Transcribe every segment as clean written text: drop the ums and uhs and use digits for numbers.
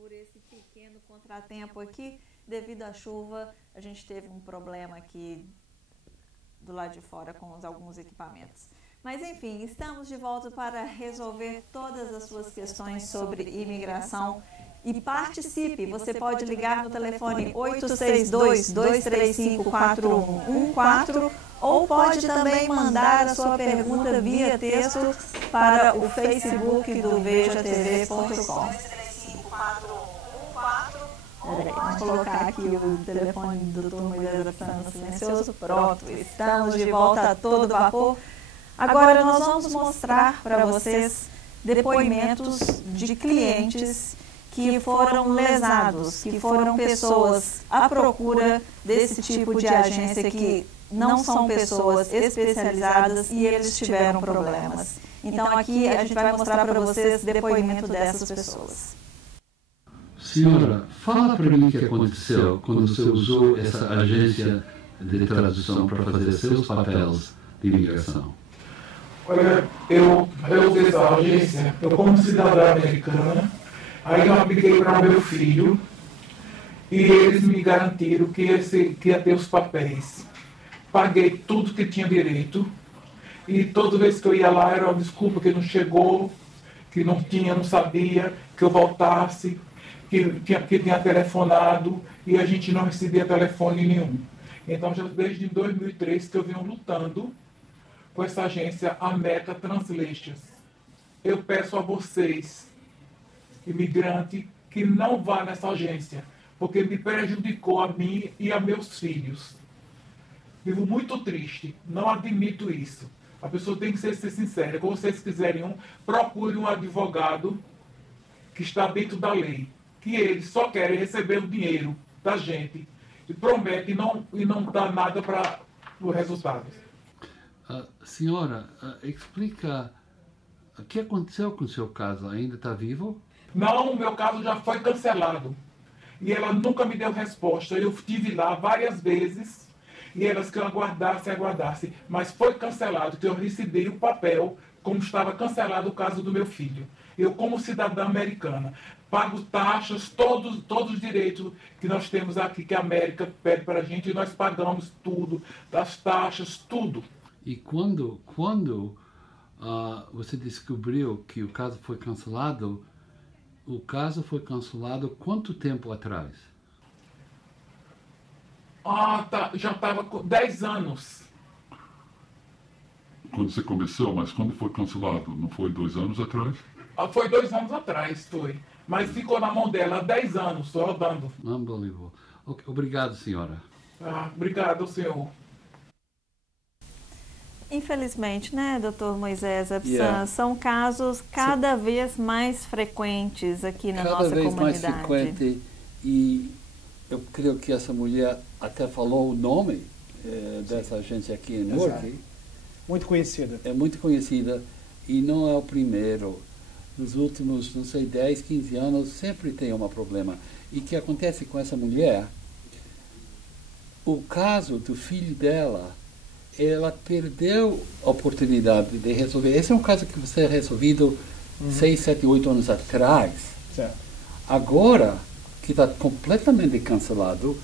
por esse pequeno contratempo aqui. Devido à chuva, a gente teve um problema aqui do lado de fora com alguns equipamentos. Mas enfim, estamos de volta para resolver todas as suas questões sobre imigração. E participe, você pode ligar no telefone 862-235-4114 ou pode também mandar a sua pergunta via texto para o Facebook do vejatv.com. Vamos colocar aqui o telefone do Dr. Moisés Absan no silencioso. Pronto, estamos de volta a todo vapor. Agora nós vamos mostrar para vocês depoimentos de clientes que foram lesados, que foram pessoas à procura desse tipo de agência que não são pessoas especializadas e eles tiveram problemas. Então aqui a gente vai mostrar para vocês depoimento dessas pessoas. Senhora, fala para mim o que aconteceu quando você usou essa agência de tradução para fazer seus papéis de imigração. Olha, eu usei essa agência, eu como cidadã americana, aí eu apliquei para o meu filho e eles me garantiram que ia ter os papéis. Paguei tudo que tinha direito e toda vez que eu ia lá era uma desculpa que não chegou, que não tinha, não sabia, que eu voltasse, que tinha telefonado e a gente não recebia telefone nenhum. Então, já desde 2003 que eu venho lutando com essa agência, a Meta Translations. Eu peço a vocês, imigrante, que não vá nessa agência, porque me prejudicou a mim e a meus filhos. Vivo muito triste, não admito isso. A pessoa tem que ser sincera. Quando vocês quiserem procure um advogado que está dentro da lei, que eles só querem receber o dinheiro da gente e promete e não dá nada para os resultados. Senhora, explica o que aconteceu com o seu caso. Ainda está vivo? Não, o meu caso já foi cancelado. E ela nunca me deu resposta. Eu estive lá várias vezes e elas que eu aguardasse. Mas foi cancelado, que eu recebi o papel como estava cancelado o caso do meu filho. Eu, como cidadã americana, pago taxas, todos os direitos que nós temos aqui, que a América pede para a gente, e nós pagamos tudo, das taxas, tudo. E quando você descobriu que o caso foi cancelado quanto tempo atrás? Já estava com 10 anos. Quando você começou, mas quando foi cancelado? Não foi 2 anos atrás? Foi 2 anos atrás, foi. Mas ficou na mão dela há 10 anos, só rodando. Unbelievable. Okay, obrigado, senhora. Obrigado, senhor. Infelizmente, né, Dr. Moisés Absan, são casos cada vez mais frequentes aqui na nossa comunidade. Cada vez mais frequente, e eu creio que essa mulher até falou o nome dessa agência aqui em Newark. Muito conhecida. É muito conhecida e não é o primeiro. Nos últimos, não sei, 10, 15 anos, sempre tem um problema. E o que acontece com essa mulher, o caso do filho dela, ela perdeu a oportunidade de resolver. Esse é um caso que você resolvido 6, 7, 8 anos atrás. Certo. Agora, que está completamente cancelado,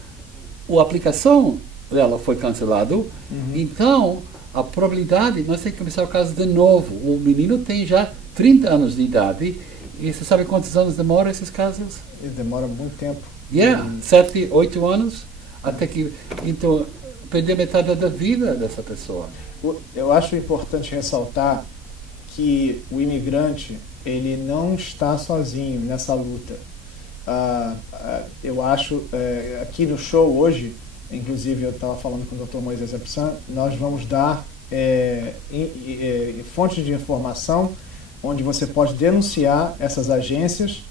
a aplicação dela foi cancelado, então a probabilidade, nós temos que começar o caso de novo. O menino tem já 30 anos de idade, e você sabe quantos anos demora esses casos? Demora muito tempo. 7, 8 anos, até que, então, perder metade da vida dessa pessoa. Eu acho importante ressaltar que o imigrante, ele não está sozinho nessa luta. Eu acho, aqui no show hoje, inclusive eu estava falando com o Dr. Moisés Absan, nós vamos dar fontes de informação onde você pode denunciar essas agências,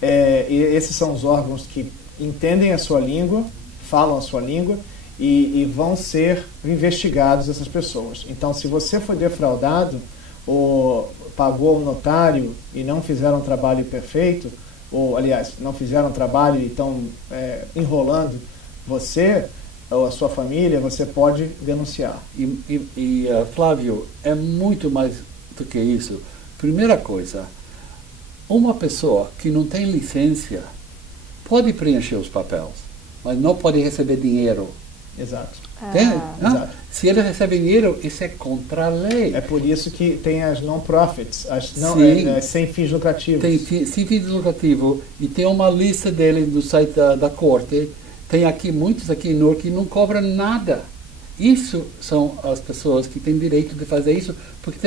e esses são os órgãos que entendem a sua língua, falam a sua língua, e vão ser investigados essas pessoas. Então, se você foi defraudado ou pagou um notário e não fizeram um trabalho perfeito, ou, aliás, não fizeram um trabalho e estão enrolando você ou a sua família, você pode denunciar. Flávio, é muito mais do que isso. Primeira coisa, uma pessoa que não tem licença pode preencher os papéis, mas não pode receber dinheiro. Exato. Exato. Se ele recebe dinheiro, isso é contra a lei. É por isso que tem as non-profits, sem fins lucrativos. Tem sem fins lucrativos, e tem uma lista dele no site da corte. Tem aqui muitos aqui em Newark que não cobram nada. Isso são as pessoas que têm direito de fazer isso, porque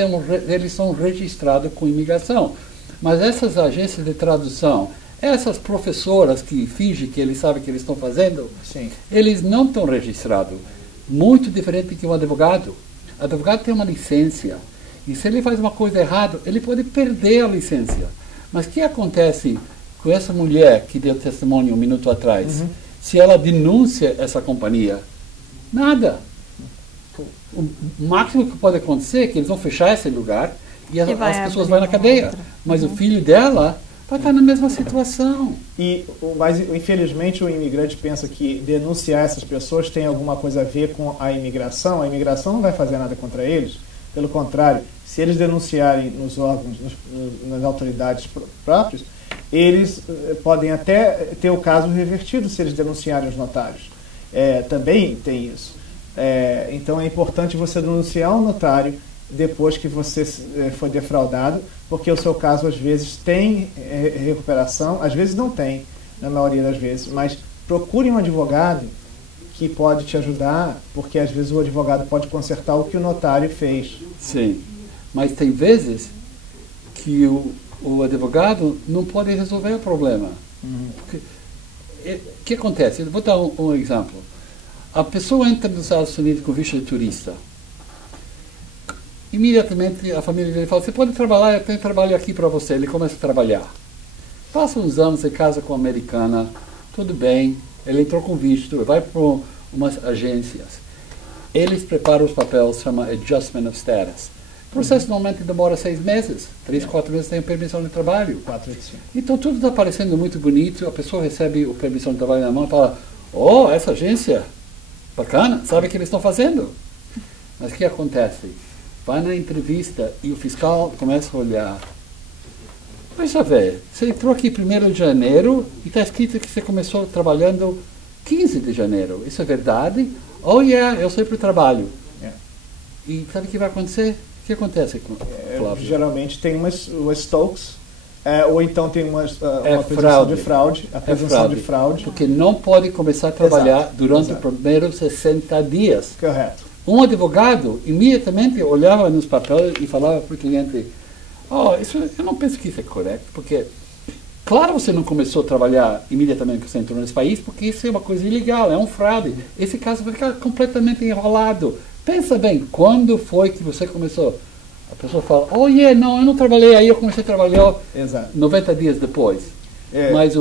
eles são registrados com imigração. Mas essas agências de tradução, essas professoras que fingem que eles sabem o que eles estão fazendo, sim, eles não estão registrados. Muito diferente que um advogado. O advogado tem uma licença. E se ele faz uma coisa errada, ele pode perder a licença. Mas o que acontece com essa mulher que deu testemunho um minuto atrás? Se ela denuncia essa companhia? Nada. O máximo que pode acontecer é que eles vão fechar esse lugar e as pessoas vão na cadeia. Mas o filho dela vai estar na mesma situação. Mas, infelizmente, o imigrante pensa que denunciar essas pessoas tem alguma coisa a ver com a imigração. A imigração não vai fazer nada contra eles. Pelo contrário, se eles denunciarem nos órgãos, nas autoridades próprias, eles podem até ter o caso revertido se eles denunciarem os notários. Também tem isso. Então, é importante você denunciar um notário depois que você foi defraudado, porque o seu caso às vezes tem recuperação, às vezes não tem, na maioria das vezes, mas procure um advogado que pode te ajudar, porque às vezes o advogado pode consertar o que o notário fez. Sim, mas tem vezes que o advogado não pode resolver o problema. O que acontece? Eu vou dar um exemplo. A pessoa entra nos Estados Unidos com visto de turista. Imediatamente a família dele fala: você pode trabalhar, eu tenho trabalho aqui para você. Ele começa a trabalhar. Passa uns anos, ele casa com uma americana, tudo bem, ele entrou com visto, vai para umas agências. Eles preparam os papéis, chama Adjustment of Status. O processo normalmente demora 6 meses, 3, 4 meses tem permissão de trabalho. 4, 5. Então tudo está parecendo muito bonito, a pessoa recebe a permissão de trabalho na mão e fala: oh, essa agência, bacana, sabe o que eles estão fazendo? Mas o que acontece? Vai na entrevista e o fiscal começa a olhar. Veja ver, você entrou aqui 1º de janeiro e está escrito que você começou trabalhando 15 de janeiro. Isso é verdade? Oh, yeah, eu sei para o trabalho. E sabe o que vai acontecer? O que acontece com Flávio? Geralmente tem umas Stokes, ou então tem uma presunção de fraude. A presunção de fraude. Porque não pode começar a trabalhar durante os primeiros 60 dias. Correto. Um advogado imediatamente olhava nos papéis e falava para o cliente: oh, eu não penso que isso é correto, porque, claro, você não começou a trabalhar imediatamente que você entrou nesse país, porque isso é uma coisa ilegal, é um fraude. Esse caso vai ficar completamente enrolado. Pensa bem, quando foi que você começou? A pessoa fala: oh, yeah, não, eu não trabalhei aí, eu comecei a trabalhar 90 dias depois. Mas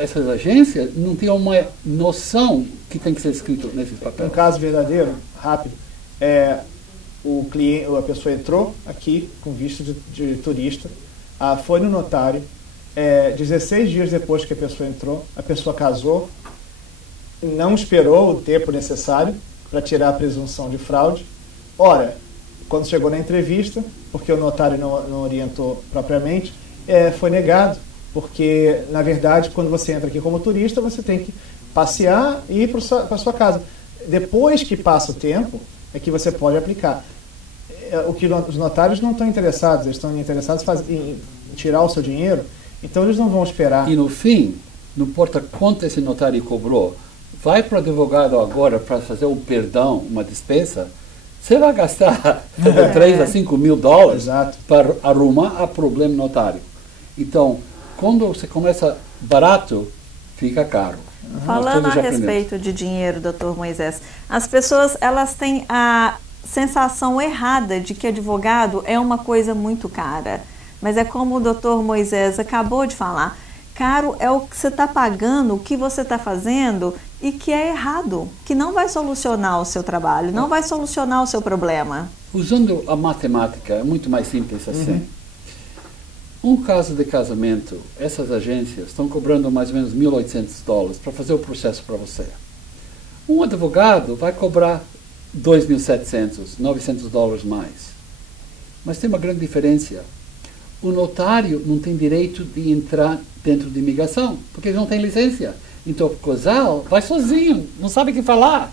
essas agências não têm uma noção que tem que ser escrito nesses papéis. Um caso verdadeiro, rápido, a pessoa entrou aqui com visto de turista, foi no notário, 16 dias depois que a pessoa entrou, a pessoa casou, não esperou o tempo necessário para tirar a presunção de fraude. Ora, quando chegou na entrevista, porque o notário não orientou propriamente, foi negado, porque, na verdade, quando você entra aqui como turista, você tem que passear e ir para a sua casa. Depois que passa o tempo, é que você pode aplicar. O que os notários não estão interessados, eles estão interessados em tirar o seu dinheiro, então eles não vão esperar. E no fim, não importa quanto esse notário cobrou, vai para o advogado agora para fazer um perdão, uma dispensa, você vai gastar 3 a 5 mil dólares para arrumar o problema notário. Então, quando você começa barato, fica caro. Falando a respeito de dinheiro, Dr. Moisés, as pessoas elas têm a sensação errada de que advogado é uma coisa muito cara. Mas é como o Dr. Moisés acabou de falar, caro é o que você está pagando, o que você está fazendo e que é errado, que não vai solucionar o seu trabalho, não vai solucionar o seu problema. Usando a matemática, é muito mais simples assim. Um caso de casamento, essas agências estão cobrando mais ou menos $1.800 para fazer o processo para você. Um advogado vai cobrar $2.700, $900 mais. Mas tem uma grande diferença. o notário não tem direito de entrar dentro de imigração, porque ele não tem licença. Então o casal vai sozinho, não sabe o que falar.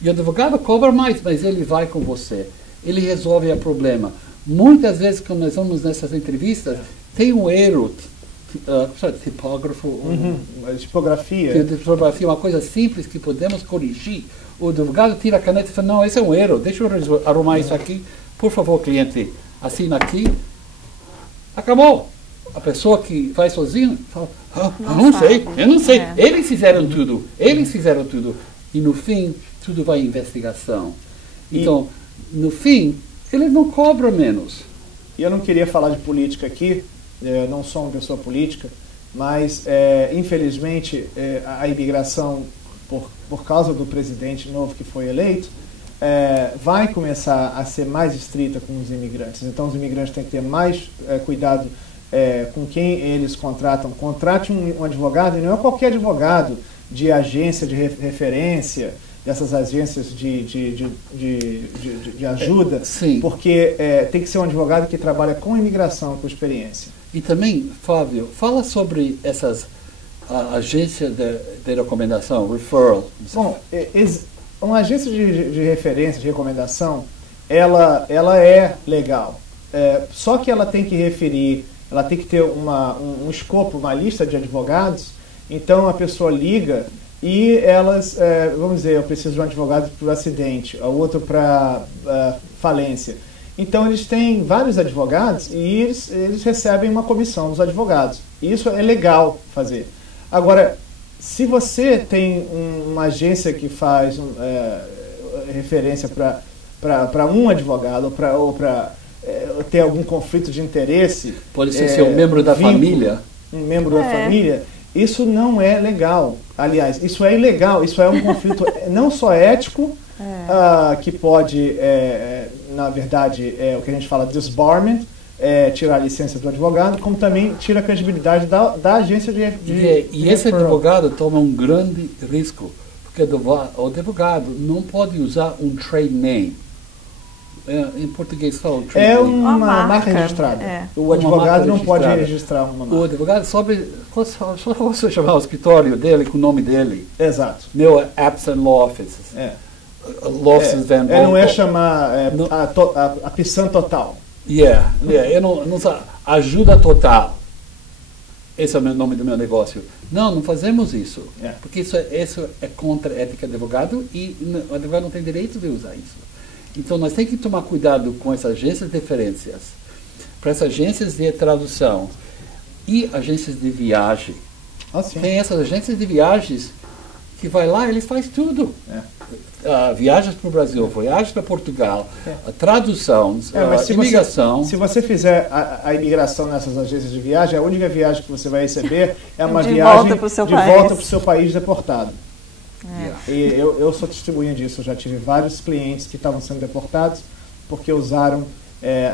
E o advogado cobra mais, mas ele vai com você. Ele resolve o problema. Muitas vezes, quando nós vamos nessas entrevistas, tem um erro, tipógrafo, tipografia, uma coisa simples que podemos corrigir. O advogado tira a caneta e fala, não, esse é um erro, deixa eu arrumar isso aqui. Por favor, cliente, assina aqui. Acabou. A pessoa que vai sozinha fala, eu não sei. Eles fizeram tudo. E no fim, tudo vai em investigação. Então, no fim, eles não cobram menos. E eu não queria falar de política aqui, não sou uma pessoa política, mas, infelizmente, a imigração, por causa do presidente novo que foi eleito, vai começar a ser mais estrita com os imigrantes. Então, os imigrantes têm que ter mais cuidado com quem eles contratam. Contrate um advogado, e não é qualquer advogado de agência de referência, dessas agências de ajuda, porque tem que ser um advogado que trabalha com imigração, com experiência. E também, Fábio, fala sobre essas agências de recomendação, referral. Bom, uma agência de referência, de recomendação, ela é legal. Só que ela tem que referir, ela tem que ter um escopo, uma lista de advogados. Então a pessoa liga e elas, vamos dizer, eu preciso de um advogado para o acidente, o outro para falência. Então eles têm vários advogados e eles recebem uma comissão dos advogados. E isso é legal fazer. Agora, se você tem uma agência que faz referência para um advogado ou para ter algum conflito de interesse... Pode ser um membro da família. Um membro da família... Isso não é legal. Aliás, isso é ilegal. Isso é um conflito não só ético, que pode, na verdade, o que a gente fala de disbarment, tirar a licença do advogado, como também tira a credibilidade da agência de E esse advogado toma um grande risco, porque o advogado não pode usar um trade name. Em português fala trade name. Uma marca registrada. O advogado não pode registrar uma marca. O advogado só você chamar o escritório dele com o nome dele. Exato. Meu é Epson Law Offices. Law Offices Van Bonk. Não é chamar a Pissan Total. Eu não ajuda total. Esse é o nome do meu negócio. Não fazemos isso. Porque isso é contra a ética do advogado e o advogado não tem direito de usar isso. Então, nós temos que tomar cuidado com essas agências de referências, para essas agências de tradução e agências de viagem. Tem essas agências de viagens que vai lá, eles fazem tudo. Viagens para o Brasil, viagens para Portugal, tradução, imigração. Se você fizer a imigração nessas agências de viagem, a única viagem que você vai receber é uma viagem de volta para o seu país deportado. E eu sou testemunha disso. Eu já tive vários clientes que estavam sendo deportados porque usaram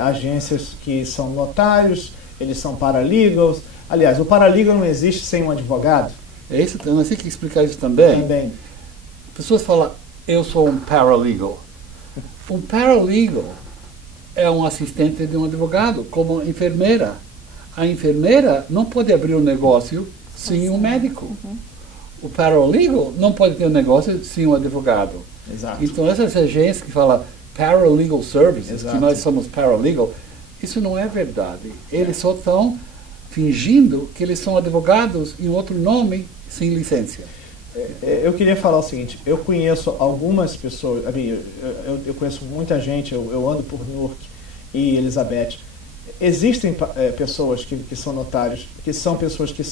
agências que são notários, eles são paralegals. Aliás, o paralegal não existe sem um advogado. Isso, eu não sei que explicar isso também. Pessoas falam, eu sou um paralegal. Um paralegal é um assistente de um advogado, como enfermeira. A enfermeira não pode abrir um negócio sem um médico. O paralegal não pode ter um negócio sem um advogado. Exato. Então, essas agências que falam paralegal services, que nós somos paralegal, isso não é verdade. Eles só estão fingindo que eles são advogados em outro nome, sem licença. Eu queria falar o seguinte, eu conheço algumas pessoas, eu conheço muita gente, eu ando por Newark e Elizabeth. Existem pessoas que são notários, que são pessoas que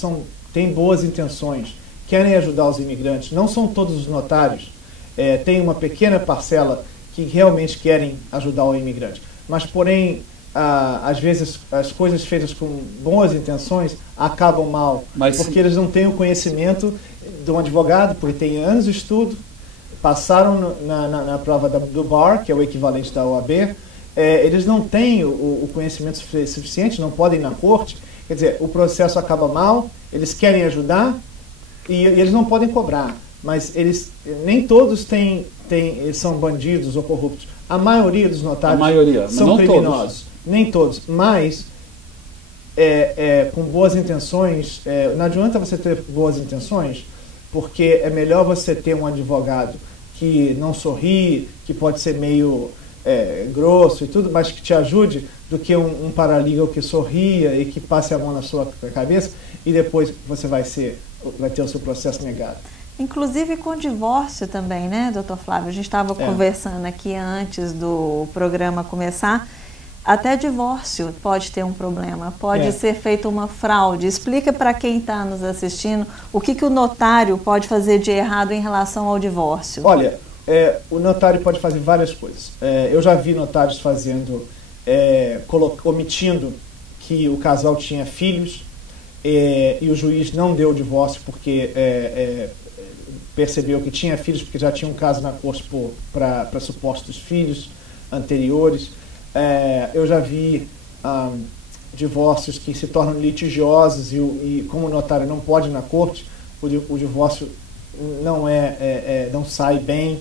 têm boas intenções, querem ajudar os imigrantes. Não são todos os notários. Tem uma pequena parcela que realmente querem ajudar o imigrante. Mas, porém, às vezes, as coisas feitas com boas intenções acabam mal. Porque eles não têm o conhecimento de um advogado, porque têm anos de estudo, passaram na prova do BAR, que é o equivalente da OAB. Eles não têm o conhecimento suficiente, não podem ir na corte. Quer dizer, o processo acaba mal, eles querem ajudar, e eles não podem cobrar, mas nem todos são bandidos ou corruptos. A maioria dos notários são criminosos. Nem todos, mas com boas intenções, não adianta você ter boas intenções, porque é melhor você ter um advogado que não sorri, que pode ser meio grosso e tudo, mas que te ajude, do que um paralegal que sorria e que passe a mão na sua cabeça e depois você vai ter o seu processo negado. Inclusive com divórcio também, né, doutor Flávio? A gente estava conversando aqui antes do programa começar. Até divórcio pode ter um problema, pode ser feita uma fraude. Explica para quem está nos assistindo o que o notário pode fazer de errado em relação ao divórcio. Olha, o notário pode fazer várias coisas. Eu já vi notários fazendo, omitindo que o casal tinha filhos e o juiz não deu o divórcio porque percebeu que tinha filhos, porque já tinha um caso na corte para supostos filhos anteriores. Eu já vi divórcios que se tornam litigiosos e como o notário não pode ir na corte, o divórcio não sai bem.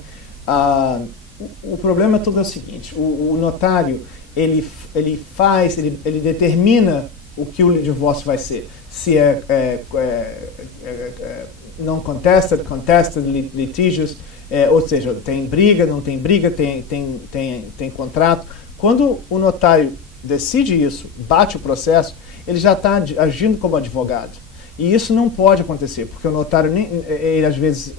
O problema todo é o seguinte: o notário ele determina o que o divórcio vai ser. Se não contested litígios, ou seja, tem briga, não tem briga, tem contrato. Quando o notário decide isso, bate o processo, ele já está agindo como advogado. E isso não pode acontecer, porque o notário, ele às vezes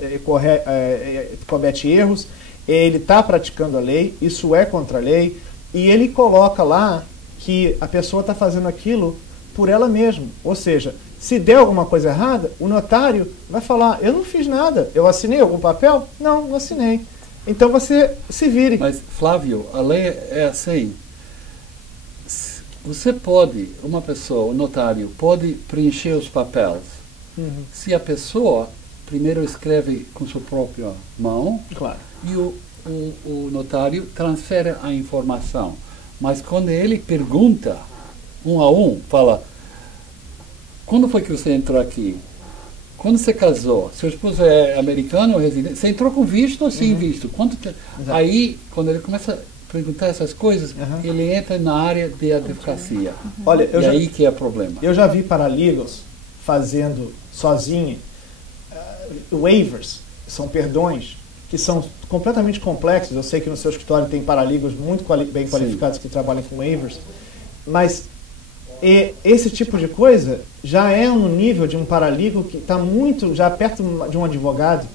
comete erros, ele está praticando a lei, isso é contra a lei, e ele coloca lá que a pessoa está fazendo aquilo por ela mesma. Ou seja, se der alguma coisa errada, o notário vai falar: eu não fiz nada, eu assinei algum papel? Não assinei. Então você se vire. Mas, Flávio, a lei é assim. Você pode, uma pessoa, o notário, pode preencher os papéis. Se a pessoa primeiro escreve com sua própria mão, claro, e o notário transfere a informação. Mas quando ele pergunta, um a um, fala: quando foi que você entrou aqui? Quando você casou? Seu esposo é americano ou residente? Você entrou com visto ou sem visto? Aí, quando ele começa a perguntar essas coisas, ele entra na área de advocacia. Olha, aí que é o problema. Eu já vi paralegals fazendo sozinho waivers, são perdões, que são completamente complexos. Eu sei que no seu escritório tem paralegals muito bem qualificados que trabalham com waivers, mas esse tipo de coisa já é no nível de um paralegal que está muito já perto de um advogado.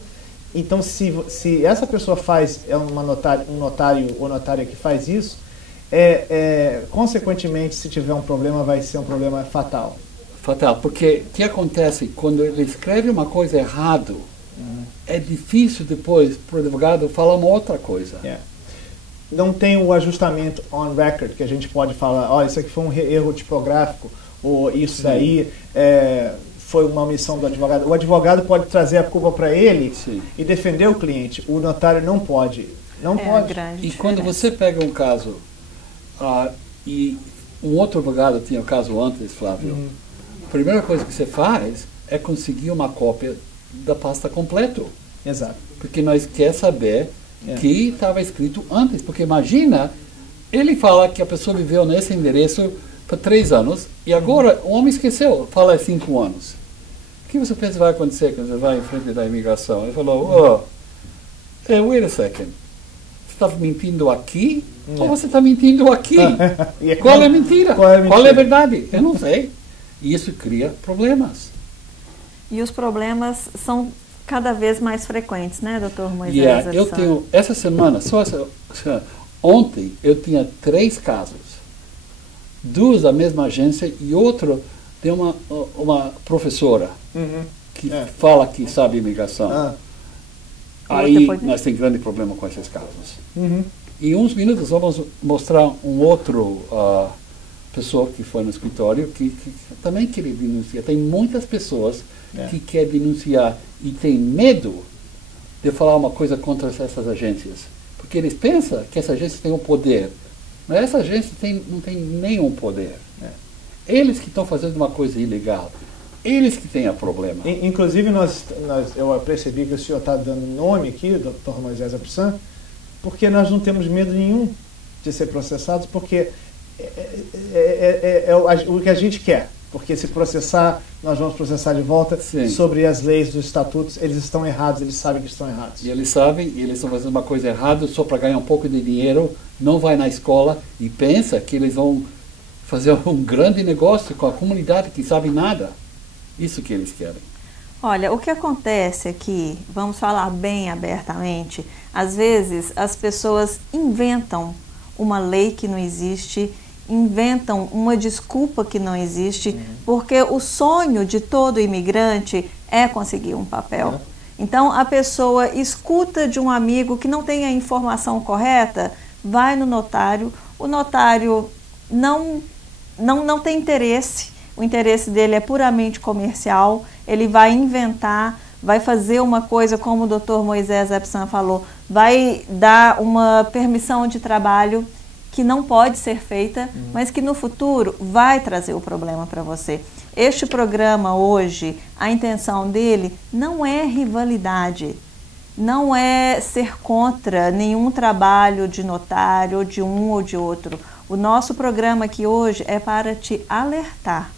Então, se essa pessoa um notário ou notária que faz isso, consequentemente, se tiver um problema, vai ser um problema fatal. Fatal, porque o que acontece quando ele escreve uma coisa errada, é difícil depois para o advogado falar uma outra coisa. Não tem o ajustamento on record, que a gente pode falar: olha, isso aqui foi um erro tipográfico, ou isso daí foi uma omissão do advogado. O advogado pode trazer a culpa para ele e defender o cliente. O notário não pode. Não pode. E quando você pega um caso e um outro advogado tinha o caso antes, Flávio, a primeira coisa que você faz é conseguir uma cópia da pasta completa. Exato. Porque nós quer saber que estava escrito antes. Porque imagina, ele fala que a pessoa viveu nesse endereço por 3 anos e agora o homem esqueceu, fala 5 anos. O que você pensa que vai acontecer quando você vai em frente da imigração? Ele falou: wait a second. Você está mentindo aqui ou você está mentindo aqui? Qual é a mentira? Qual é a verdade? Eu não sei. E isso cria problemas. E os problemas são cada vez mais frequentes, né, doutor Moisés? Eu tenho, essa semana, ontem, eu tinha 3 casos. 2 da mesma agência e outro de uma professora que fala que sabe imigração. Aí nós temos grande problema com esses casos. Em uns minutos vamos mostrar um outro pessoa que foi no escritório que também queria denunciar. Tem muitas pessoas que querem denunciar e tem medo de falar uma coisa contra essas agências. Porque eles pensam que essa agência tem um poder. Mas essa agência não tem nenhum poder. Eles que estão fazendo uma coisa ilegal. Eles que têm o problema. Inclusive, eu percebi que o senhor está dando nome aqui, Dr. Moisés Absan, porque nós não temos medo nenhum de ser processados, porque o que a gente quer. Porque se processar, nós vamos processar de volta. Sim. Sobre as leis dos estatutos, eles estão errados, eles sabem que estão errados. E eles sabem, e eles estão fazendo uma coisa errada só para ganhar um pouco de dinheiro, não vai na escola e pensa que eles vão fazer um grande negócio com a comunidade que sabe nada. Isso que eles querem. Olha, o que acontece aqui, vamos falar bem abertamente, às vezes as pessoas inventam uma lei que não existe, inventam uma desculpa que não existe, porque o sonho de todo imigrante é conseguir um papel. Então, a pessoa escuta de um amigo que não tem a informação correta, vai no notário, o notário não tem interesse, o interesse dele é puramente comercial, ele vai inventar, vai fazer uma coisa como o Dr. Moisés Epsan falou, vai dar uma permissão de trabalho que não pode ser feita, mas que no futuro vai trazer o problema para você. Este programa hoje, a intenção dele não é rivalidade, não é ser contra nenhum trabalho de notário, ou de um ou de outro. O nosso programa aqui hoje é para te alertar,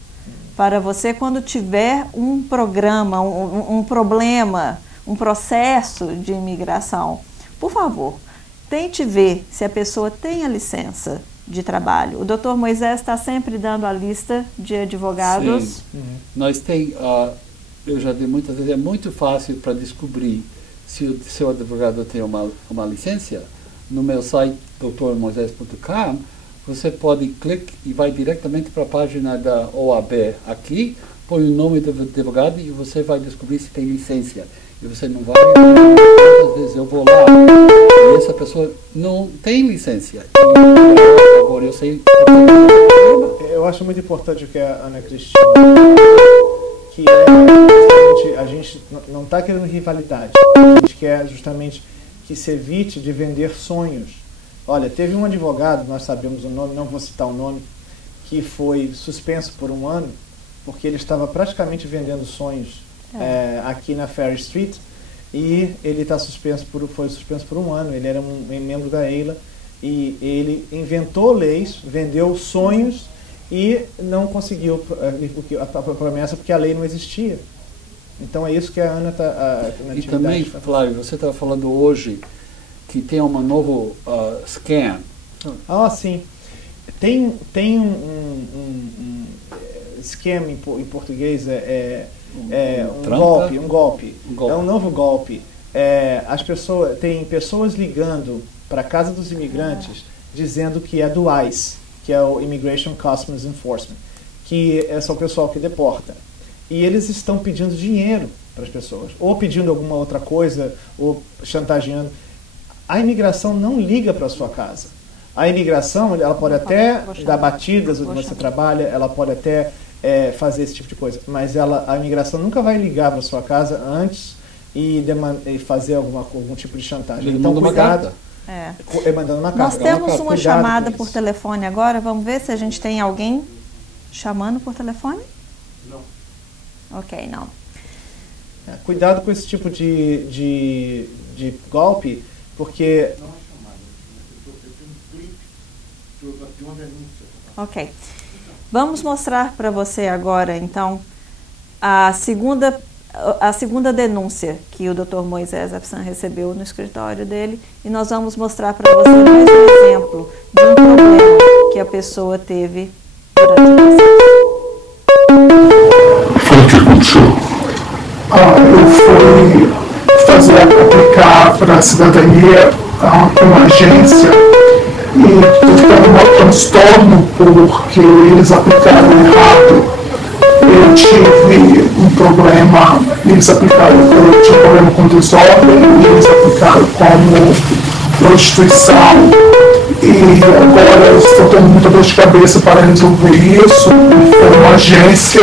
para você quando tiver um programa, um problema, um processo de imigração, por favor, tente ver se a pessoa tem a licença de trabalho. O Dr. Moisés está sempre dando a lista de advogados. Sim. Nós tem, eu já dei muitas vezes, é muito fácil para descobrir se o seu advogado tem uma licença. No meu site, drmoisés.com, você pode clicar e vai diretamente para a página da OAB aqui, põe o nome do advogado e você vai descobrir se tem licença. E você não vai... Muitas vezes eu vou lá e essa pessoa não tem licença. E agora eu sei... Eu acho muito importante o que a Ana Cristina, que é a gente não está querendo rivalidade. A gente quer justamente que se evite de vender sonhos. Olha, teve um advogado, nós sabemos o nome, não vou citar o nome, que foi suspenso por 1 ano porque ele estava praticamente vendendo sonhos aqui na Ferry Street, e ele foi suspenso por 1 ano. Ele era um membro da EILA e ele inventou leis, vendeu sonhos e não conseguiu a promessa porque a lei não existia. Então é isso que a Ana está... E também, Flávio, você estava falando hoje que tem uma novo scam. Sim. Tem um scam em português, um golpe. É um novo golpe. Tem pessoas ligando para a casa dos imigrantes dizendo que é do ICE, que é o Immigration Customs Enforcement, que são o pessoal que deporta. E eles estão pedindo dinheiro para as pessoas, ou pedindo alguma outra coisa, ou chantageando. A imigração não liga para a sua casa. A imigração, ela pode até dar batidas onde você trabalha, ela pode até fazer esse tipo de coisa, mas a imigração nunca vai ligar para a sua casa antes e fazer algum tipo de chantagem. Então, cuidado. Mandando uma carta. Nós temos uma chamada por telefone agora, vamos ver se a gente tem alguém chamando por telefone? Não. Ok, não. Cuidado com esse tipo de golpe, porque... Ok. Vamos mostrar para você agora, então, a segunda denúncia que o Dr. Moisés Epsan recebeu no escritório dele, e nós vamos mostrar para você mais um exemplo de um problema que a pessoa teve durante o processo. Foi o que aconteceu? Eu fui aplicar para a cidadania em uma agência e eu ficava um transtorno porque eles aplicaram errado. Eu tive um problema, eles aplicaram, eu tinha um problema com desordem, e eles aplicaram como prostituição. E agora eu estou tendo muita dor de cabeça para resolver isso. Foi uma agência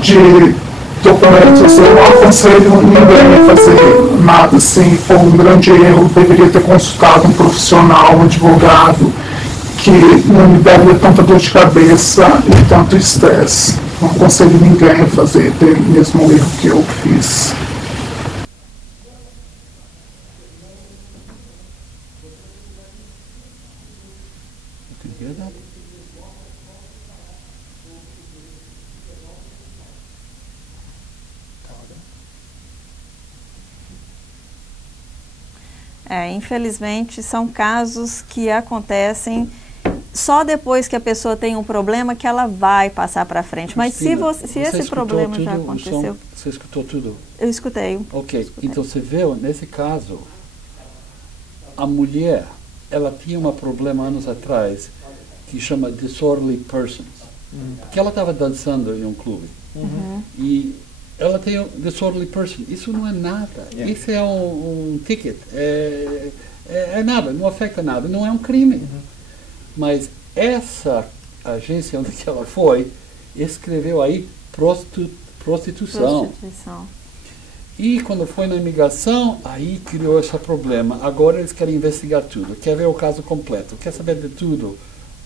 de documentos. Eu não aconselho ninguém a fazer nada assim. Foi um grande erro. Deveria ter consultado um profissional, um advogado, que não me daria tanta dor de cabeça e tanto estresse. Não aconselho ninguém a fazer o mesmo erro que eu fiz. Verdade. Infelizmente, são casos que acontecem só depois que a pessoa tem um problema que ela vai passar para frente. Mas Cristina, se esse problema tudo, já aconteceu... Você escutou tudo? Eu escutei. Ok, então você vê, nesse caso, a mulher, ela tinha um problema anos atrás que chama disorderly persons. Porque ela estava dançando em um clube. E ela tem um disorderly person. Isso não é nada. Isso é um ticket. É nada, não afeta nada. Não é um crime. Mas essa agência onde que ela foi, escreveu aí prostituição. E quando foi na imigração, aí criou esse problema. Agora eles querem investigar tudo. Quer ver o caso completo. Quer saber de tudo.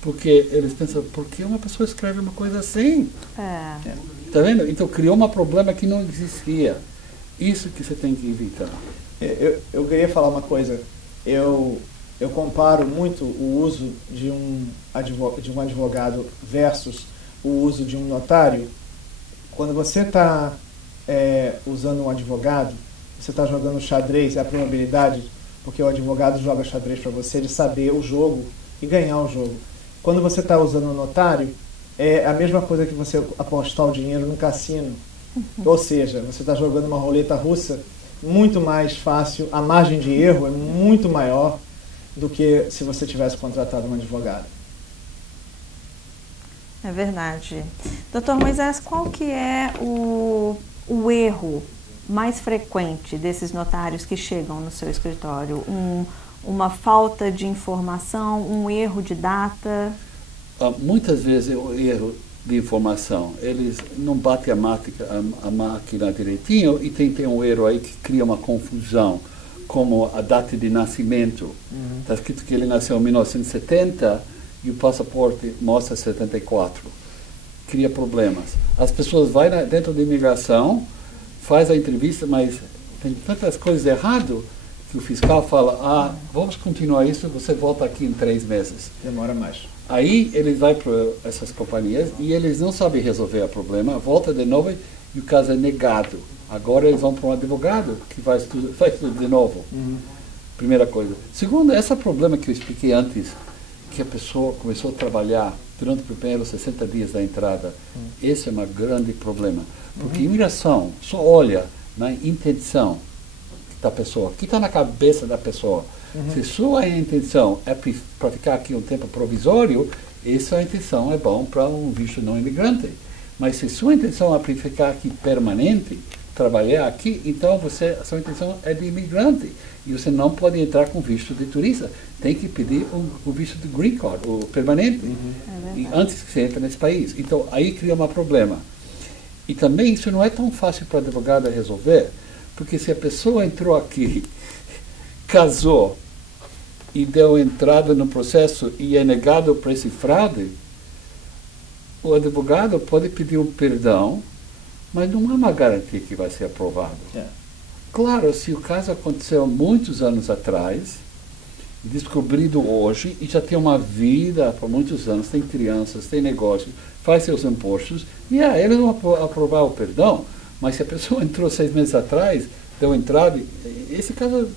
Porque eles pensam, por que uma pessoa escreve uma coisa assim? Tá vendo? Então criou um problema que não existia. Isso que você tem que evitar. Eu queria falar uma coisa. Eu comparo muito o uso de um advogado versus o uso de um notário. Quando você está usando um advogado, você está jogando xadrez, é a probabilidade, porque o advogado joga xadrez para você, de saber o jogo e ganhar o jogo. Quando você está usando um notário, é a mesma coisa que você apostar o dinheiro no cassino. Ou seja, você está jogando uma roleta russa muito mais fácil, a margem de erro é muito maior do que se você tivesse contratado um advogado. É verdade. Doutor Moisés, qual que é o erro mais frequente desses notários que chegam no seu escritório? Uma falta de informação, um erro de data? Muitas vezes é o erro de informação. Eles não batem a máquina direitinho e tem um erro aí que cria uma confusão, como a data de nascimento. Está escrito que ele nasceu em 1970 e o passaporte mostra 74. Cria problemas. As pessoas vão dentro da imigração, faz a entrevista, mas tem tantas coisas erradas que o fiscal fala, vamos continuar isso, você volta aqui em 3 meses. Demora mais. Aí eles vão para essas companhias e eles não sabem resolver o problema, volta de novo e o caso é negado. Agora eles vão para um advogado que faz tudo de novo. Primeira coisa. Segundo, esse problema que eu expliquei antes, que a pessoa começou a trabalhar durante os primeiros 60 dias da entrada, esse é um grande problema. Porque a imigração só olha na intenção da pessoa, o que está na cabeça da pessoa. Se sua intenção é para ficar aqui um tempo provisório, essa intenção é bom para um visto não imigrante. Mas se sua intenção é para ficar aqui permanente, trabalhar aqui, então a sua intenção é de imigrante. E você não pode entrar com visto de turista. Tem que pedir o visto de green card, o permanente, e antes que você entre nesse país. Então aí cria um problema. E também isso não é tão fácil para o advogado resolver, porque se a pessoa entrou aqui, casou e deu entrada no processo e é negado para esse fraude, o advogado pode pedir um perdão, mas não há uma garantia que vai ser aprovado. Claro, se o caso aconteceu muitos anos atrás, descobrido hoje, e já tem uma vida por muitos anos, tem crianças, tem negócio, faz seus impostos, e eles vão aprovar o perdão. Mas se a pessoa entrou 6 meses atrás, deu entrada, esse caso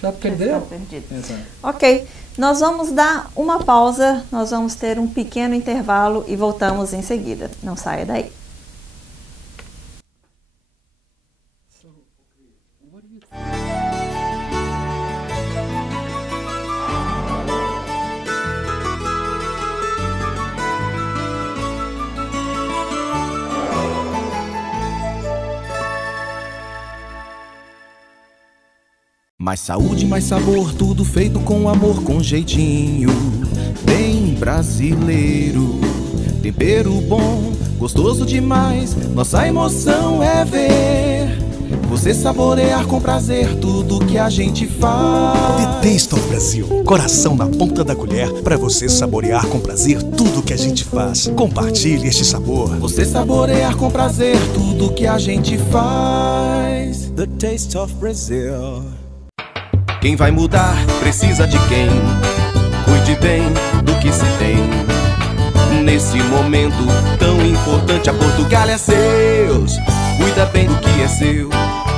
já perdeu. Ok, nós vamos dar uma pausa, nós vamos ter um pequeno intervalo e voltamos em seguida. Não saia daí. Mais saúde, mais sabor, tudo feito com amor, com jeitinho bem brasileiro. Tempero bom, gostoso demais, nossa emoção é ver você saborear com prazer tudo que a gente faz. The Taste of Brasil, coração na ponta da colher para você saborear com prazer tudo que a gente faz. Compartilhe este sabor. Você saborear com prazer tudo que a gente faz. The Taste of Brazil. Quem vai mudar precisa de quem? Cuide bem do que se tem. Nesse momento tão importante, a Portugália é seus. Cuida bem do que é seu.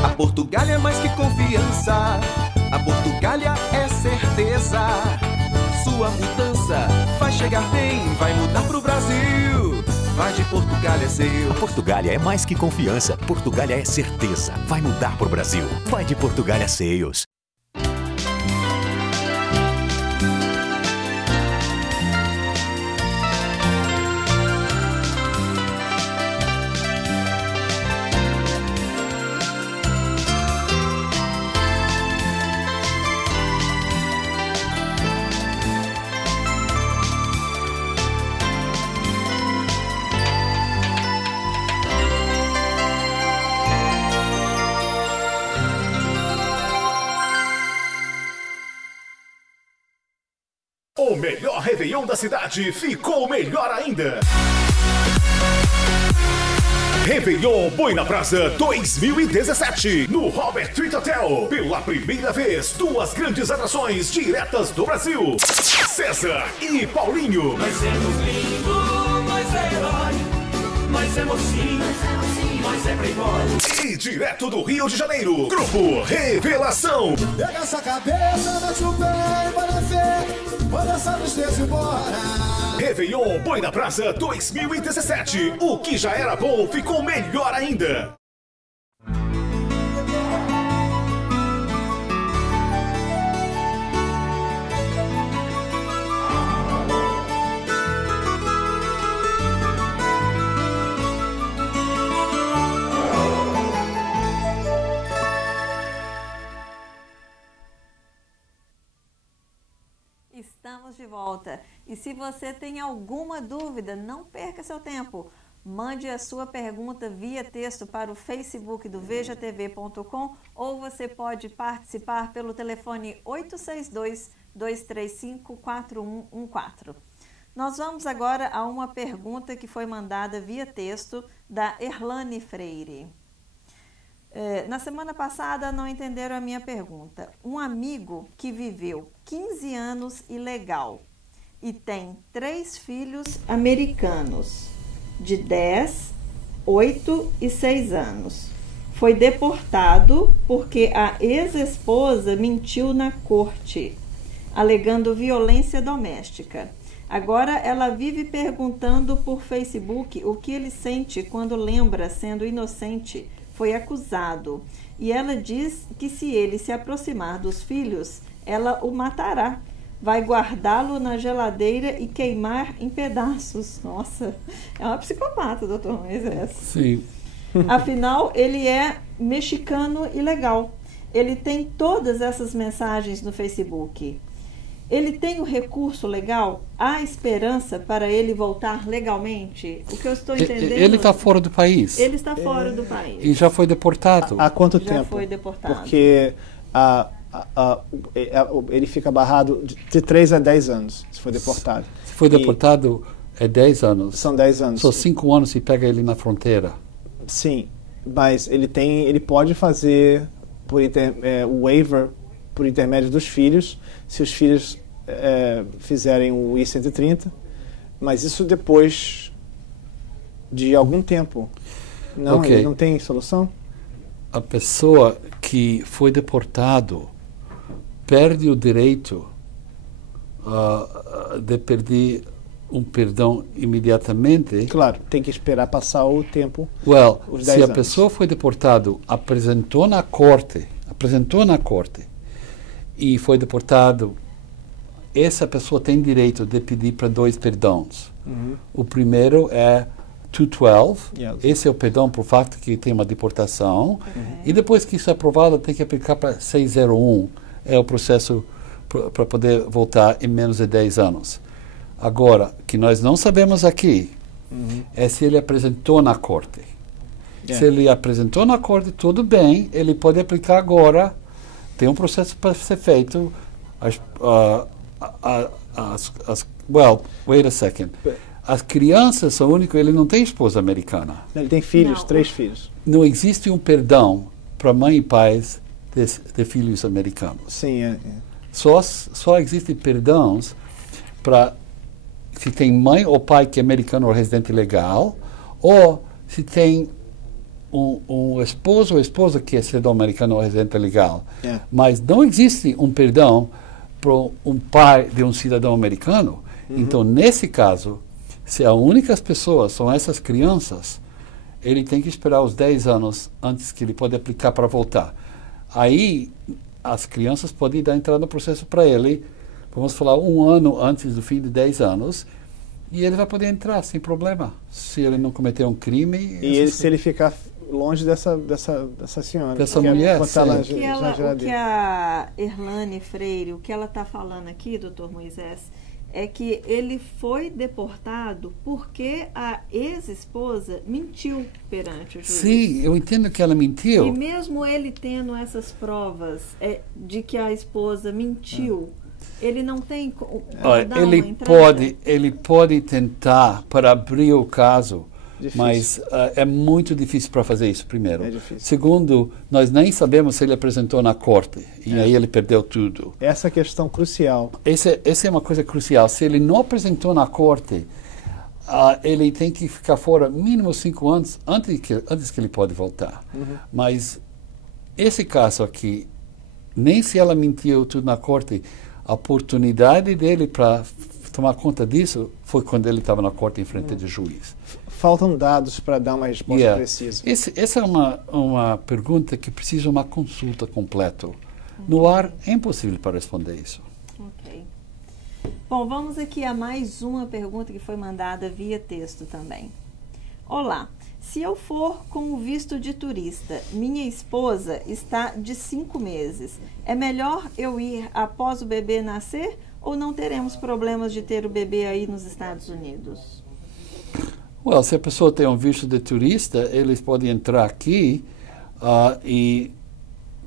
A Portugália é mais que confiança. A Portugália é certeza. Sua mudança vai chegar bem, vai mudar pro Brasil. Vai de Portugália é seu. A Portugália é mais que confiança. Portugália é certeza. Vai mudar pro Brasil. Vai de Portugália Sales. O melhor Réveillon da cidade ficou melhor ainda. Réveillon Boi na Praça 2017, no Robert Street Hotel. Pela primeira vez, 2 grandes atrações diretas do Brasil. César e Paulinho. Nós somos lindo, nós é herói, nós é mocinho, nós é playboy. E direto do Rio de Janeiro, Grupo Revelação. Pega essa cabeça, mete o pé, bora ver, manda essa tristeza embora. Réveillon Boi na Praça 2017. O que já era bom ficou melhor ainda. Estamos de volta. E se você tem alguma dúvida, não perca seu tempo. Mande a sua pergunta via texto para o Facebook do vejatv.com ou você pode participar pelo telefone 862-235-4114. Nós vamos agora a uma pergunta que foi mandada via texto da Erlane Freire. Na semana passada não entenderam a minha pergunta. Um amigo que viveu 15 anos ilegal e tem 3 filhos americanos de 10, 8 e 6 anos. Foi deportado porque a ex-esposa mentiu na corte, alegando violência doméstica. Agora ela vive perguntando por Facebook o que ele sente quando lembra, sendo inocente, foi acusado. E ela diz que se ele se aproximar dos filhos, ela o matará. Vai guardá-lo na geladeira e queimar em pedaços. Nossa, é uma psicopata, doutor Moisés. Sim. Afinal, ele é mexicano ilegal. Ele tem todas essas mensagens no Facebook. Ele tem o recurso legal? Há esperança para ele voltar legalmente? O que eu estou entendendo... Ele está fora do país. Ele está fora do país. E já foi deportado. Há quanto Já tempo? foi deportado. Porque ele fica barrado de 3 a 10 anos, se for deportado. Se foi deportado, é 10 anos. São 10 anos. Só 5 anos se pega ele na fronteira. Sim, mas ele pode fazer o waiver por intermédio dos filhos, se os filhos fizerem o I-130, mas isso depois de algum tempo. Não, Ok. ele não tem solução? A pessoa que foi deportado perde o direito de pedir um perdão imediatamente. Claro, tem que esperar passar o tempo. Os 10 se a anos. pessoa foi deportado, apresentou na corte e foi deportado, essa pessoa tem direito de pedir para 2 perdões. O primeiro é 212, Yes. esse é o perdão por fato que tem uma deportação, e depois que isso é aprovado tem que aplicar para 601, é o processo para poder voltar em menos de 10 anos. Agora, que nós não sabemos aqui é se ele apresentou na corte. Se ele apresentou na corte, tudo bem, ele pode aplicar agora, tem um processo para ser feito. Wait a second. As crianças são únicas, ele não tem esposa americana. Ele tem filhos, Não. 3 filhos. Não existe um perdão para mãe e pais de filhos americanos. Sim, Só existem perdões para se tem mãe ou pai que é americano ou residente legal, ou se tem um esposo ou esposa que é cidadão americano ou residente legal. Mas não existe um perdão para um pai de um cidadão americano. Então, nesse caso, se as únicas pessoas são essas crianças, ele tem que esperar os 10 anos antes que ele pode aplicar para voltar. Aí, as crianças podem dar entrada no processo para ele, vamos falar, 1 ano antes do fim de 10 anos, e ele vai poder entrar sem problema, se ele não cometer um crime. E se ele ficar longe dessa senhora. Dessa mulher, sim. O que a Erlane Freire, o que ela está falando aqui, doutor Moisés, é que ele foi deportado porque a ex-esposa mentiu perante o juiz. Sim, eu entendo que ela mentiu. E mesmo ele tendo essas provas de que a esposa mentiu, ele não tem ele pode tentar para abrir o caso. Difícil. Mas é muito difícil para fazer isso, primeiro. Segundo, nós nem sabemos se ele apresentou na corte, e aí ele perdeu tudo. Essa é a questão crucial. Essa é uma coisa crucial. Se ele não apresentou na corte, ele tem que ficar fora mínimo 5 anos antes que ele pode voltar. Mas esse caso aqui, nem se ela mentiu tudo na corte, a oportunidade dele para tomar conta disso foi quando ele estava na corte em frente do juiz. Faltam dados para dar uma resposta precisa. Essa é uma pergunta que precisa de uma consulta completa. No ar, é impossível para responder isso. Ok. Bom, vamos aqui a mais uma pergunta que foi mandada via texto também. Olá, se eu for com o visto de turista, minha esposa está de 5 meses, é melhor eu ir após o bebê nascer ou não teremos problemas de ter o bebê aí nos Estados Unidos? Se a pessoa tem um visto de turista, eles podem entrar aqui e,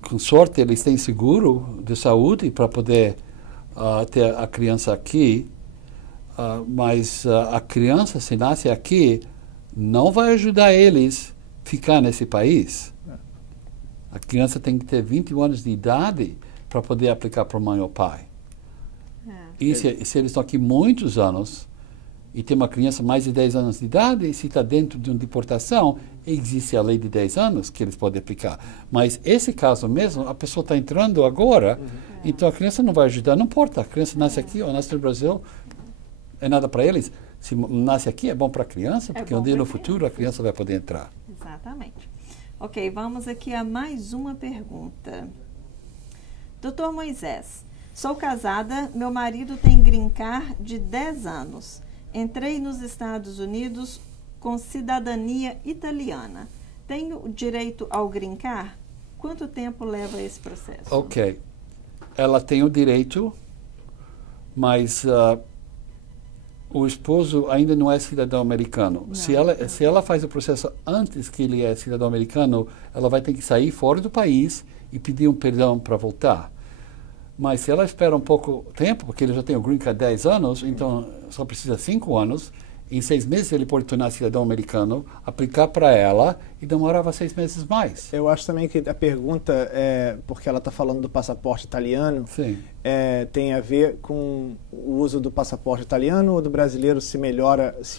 com sorte, eles têm seguro de saúde para poder ter a criança aqui. Mas a criança, se nasce aqui, não vai ajudar eles a ficar nesse país. A criança tem que ter 21 anos de idade para poder aplicar para a mãe ou pai. E se eles estão aqui muitos anos, e tem uma criança mais de 10 anos de idade, e se está dentro de uma deportação, existe a lei de 10 anos que eles podem aplicar. Mas esse caso mesmo, a pessoa está entrando agora, então a criança não vai ajudar, não importa, a criança nasce aqui ou nasce no Brasil, é nada para eles. Se nasce aqui, é bom para a criança, porque um dia no futuro a criança vai poder entrar. Exatamente. Ok, vamos aqui a mais uma pergunta. Doutor Moisés, sou casada, meu marido tem green card de 10 anos. Entrei nos Estados Unidos com cidadania italiana. Tenho direito ao green card? Quanto tempo leva esse processo? Ok. Ela tem o direito, mas o esposo ainda não é cidadão americano. Se ela faz o processo antes que ele é cidadão americano, ela vai ter que sair fora do país e pedir um perdão para voltar. Mas se ela espera um pouco tempo, porque ele já tem o green card 10 anos, então só precisa 5 anos, em 6 meses ele pode tornar cidadão americano, aplicar para ela e demorava 6 meses mais. Eu acho também que a pergunta, porque ela está falando do passaporte italiano, tem a ver com o uso do passaporte italiano ou do brasileiro, se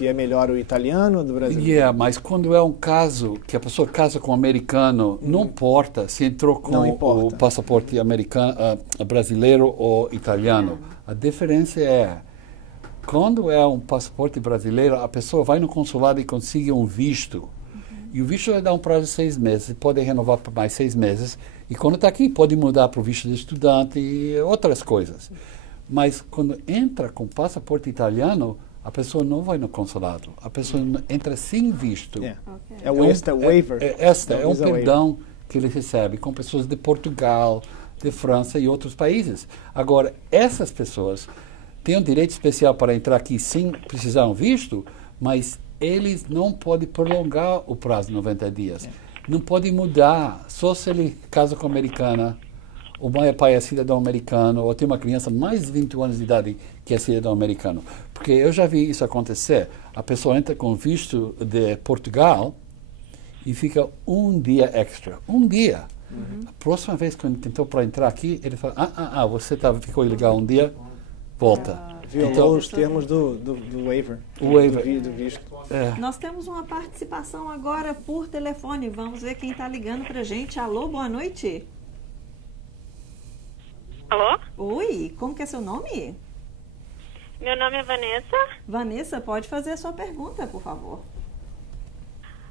é melhor o italiano ou do brasileiro? Mas quando é um caso que a pessoa casa com um americano, não importa se entrou com o passaporte americano, brasileiro ou italiano. A diferença é, quando é um passaporte brasileiro, a pessoa vai no consulado e consegue um visto. E o visto vai dar um prazo de 6 meses, pode renovar por mais 6 meses. E quando está aqui, pode mudar para o visto de estudante e outras coisas. Mas quando entra com passaporte italiano, a pessoa não vai no consulado. A pessoa entra sem visto. É o waiver. É um perdão que ele recebe com pessoas de Portugal, de França e outros países. Agora, essas pessoas têm um direito especial para entrar aqui sem precisar de um visto, mas eles não podem prolongar o prazo de 90 dias. Não podem mudar, só se ele casa com americana, o mãe e pai é cidadão americano, ou tem uma criança mais de 21 anos de idade que é cidadão americano. Porque eu já vi isso acontecer. A pessoa entra com visto de Portugal e fica um dia extra. Um dia. A próxima vez que ele tentou para entrar aqui, ele fala, você ficou ilegal um dia, volta. Violou os termos do waiver. O waiver. Do visto. Nós temos uma participação agora por telefone. Vamos ver quem está ligando pra gente. Alô, boa noite. Alô? Oi, como que é seu nome? Meu nome é Vanessa. Vanessa, pode fazer a sua pergunta, por favor.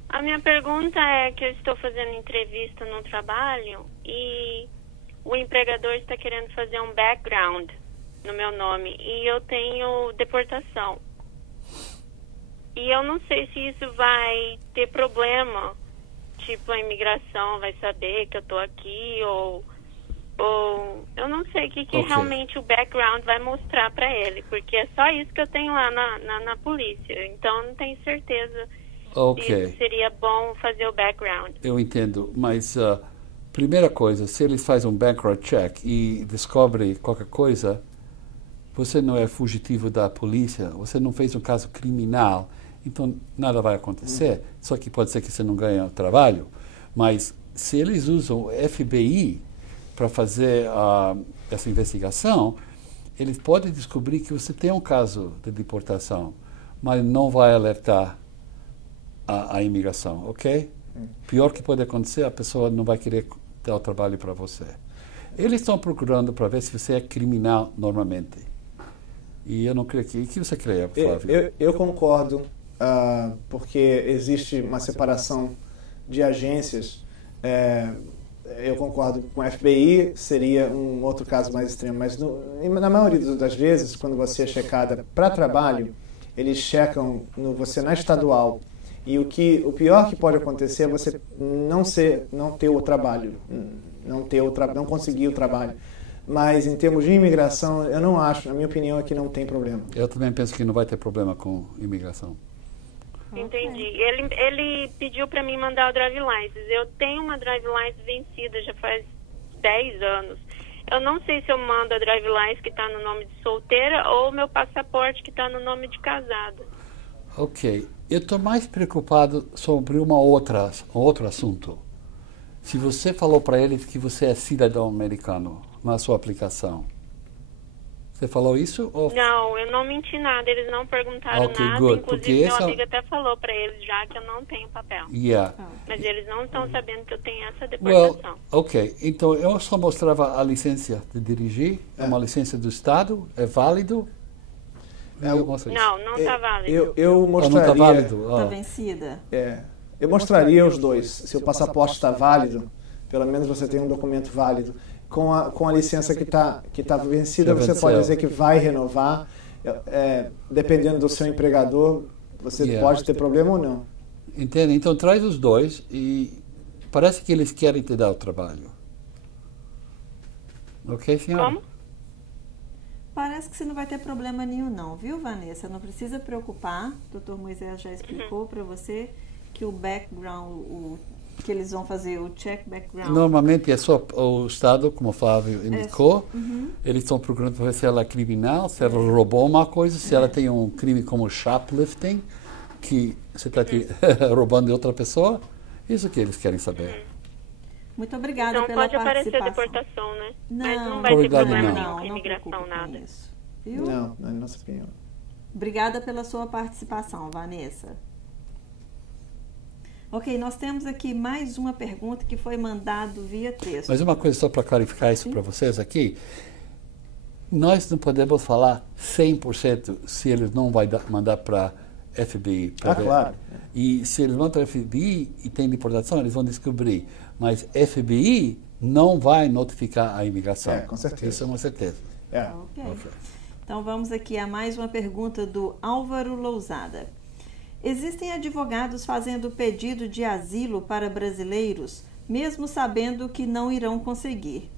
A minha pergunta é que eu estou fazendo entrevista no trabalho e o empregador está querendo fazer um background no meu nome e eu tenho deportação. E eu não sei se isso vai ter problema, tipo a imigração vai saber que eu estou aqui ou eu não sei o que realmente o background vai mostrar para ele, porque é só isso que eu tenho lá na polícia, então eu não tenho certeza se seria bom fazer o background. Eu entendo, mas primeira coisa, se eles fazem um background check e descobrem qualquer coisa, você não é fugitivo da polícia, você não fez um caso criminal, então nada vai acontecer, só que pode ser que você não ganhe o trabalho, mas se eles usam o FBI para fazer essa investigação, eles podem descobrir que você tem um caso de deportação, mas não vai alertar a imigração, ok? Pior que pode acontecer, a pessoa não vai querer dar o trabalho para você. Eles estão procurando para ver se você é criminal normalmente. E eu não creio que... O que você crê, Flávio? Eu concordo, porque existe uma separação de agências. Eu concordo com o FBI, seria um outro caso mais extremo, mas na maioria das vezes, quando você é checada para trabalho, eles checam você na estadual. E o pior que pode acontecer é você não ter o trabalho, não conseguir o trabalho. Mas em termos de imigração, eu não acho, na minha opinião, é que não tem problema. Eu também penso que não vai ter problema com imigração. Entendi. Ele pediu para mim mandar o drive license. Eu tenho uma drive license vencida já faz 10 anos. Eu não sei se eu mando a drive license que está no nome de solteira ou meu passaporte que está no nome de casada. Ok. Eu estou mais preocupado sobre outro assunto. Se você falou para eles que você é cidadão americano na sua aplicação, você falou isso? Ou... Não, eu não menti nada. Eles não perguntaram nada. Good. Inclusive, meu amigo até falou para eles já que eu não tenho papel. Yeah. Mas eles não estão sabendo que eu tenho essa deportação. Ok. Então, eu só mostrava a licença de dirigir. É uma licença do Estado. É válido? Não está válido. Eu mostraria... Não está válido? Está vencida? Eu mostraria os dois. Se o passaporte está válido, pelo menos você tem um documento válido. Com a licença que tá vencida, você pode dizer que vai renovar. Dependendo do seu empregador, você pode ter problema ou não. Entende? Então traz os dois e parece que eles querem te dar o trabalho. Ok, senhora? Como? Parece que você não vai ter problema nenhum não, viu, Vanessa? Não precisa preocupar. O Dr. Moisés já explicou para você que o background, que eles vão fazer o check background. Normalmente é só o Estado, como o Flávio indicou. Eles estão procurando ver se ela é criminal, se ela roubou uma coisa, se ela tem um crime como shoplifting, que você está roubando de outra pessoa. Isso que eles querem saber. Muito obrigada pela participação. Não pode aparecer deportação, né? Mas não vai ter problema nenhum com imigração, nada. Isso, viu? Não, na nossa opinião. Obrigada pela sua participação, Vanessa. Ok, nós temos aqui mais uma pergunta que foi mandado via texto. Mas uma coisa só para clarificar isso para vocês aqui. Nós não podemos falar 100% se eles não vão mandar para FBI. Claro. E se eles vão para FBI e tem deportação, eles vão descobrir. Mas FBI não vai notificar a imigração. Com certeza. Isso é uma certeza. Okay. Então vamos aqui a mais uma pergunta do Álvaro Lousada. Existem advogados fazendo pedido de asilo para brasileiros, mesmo sabendo que não irão conseguir.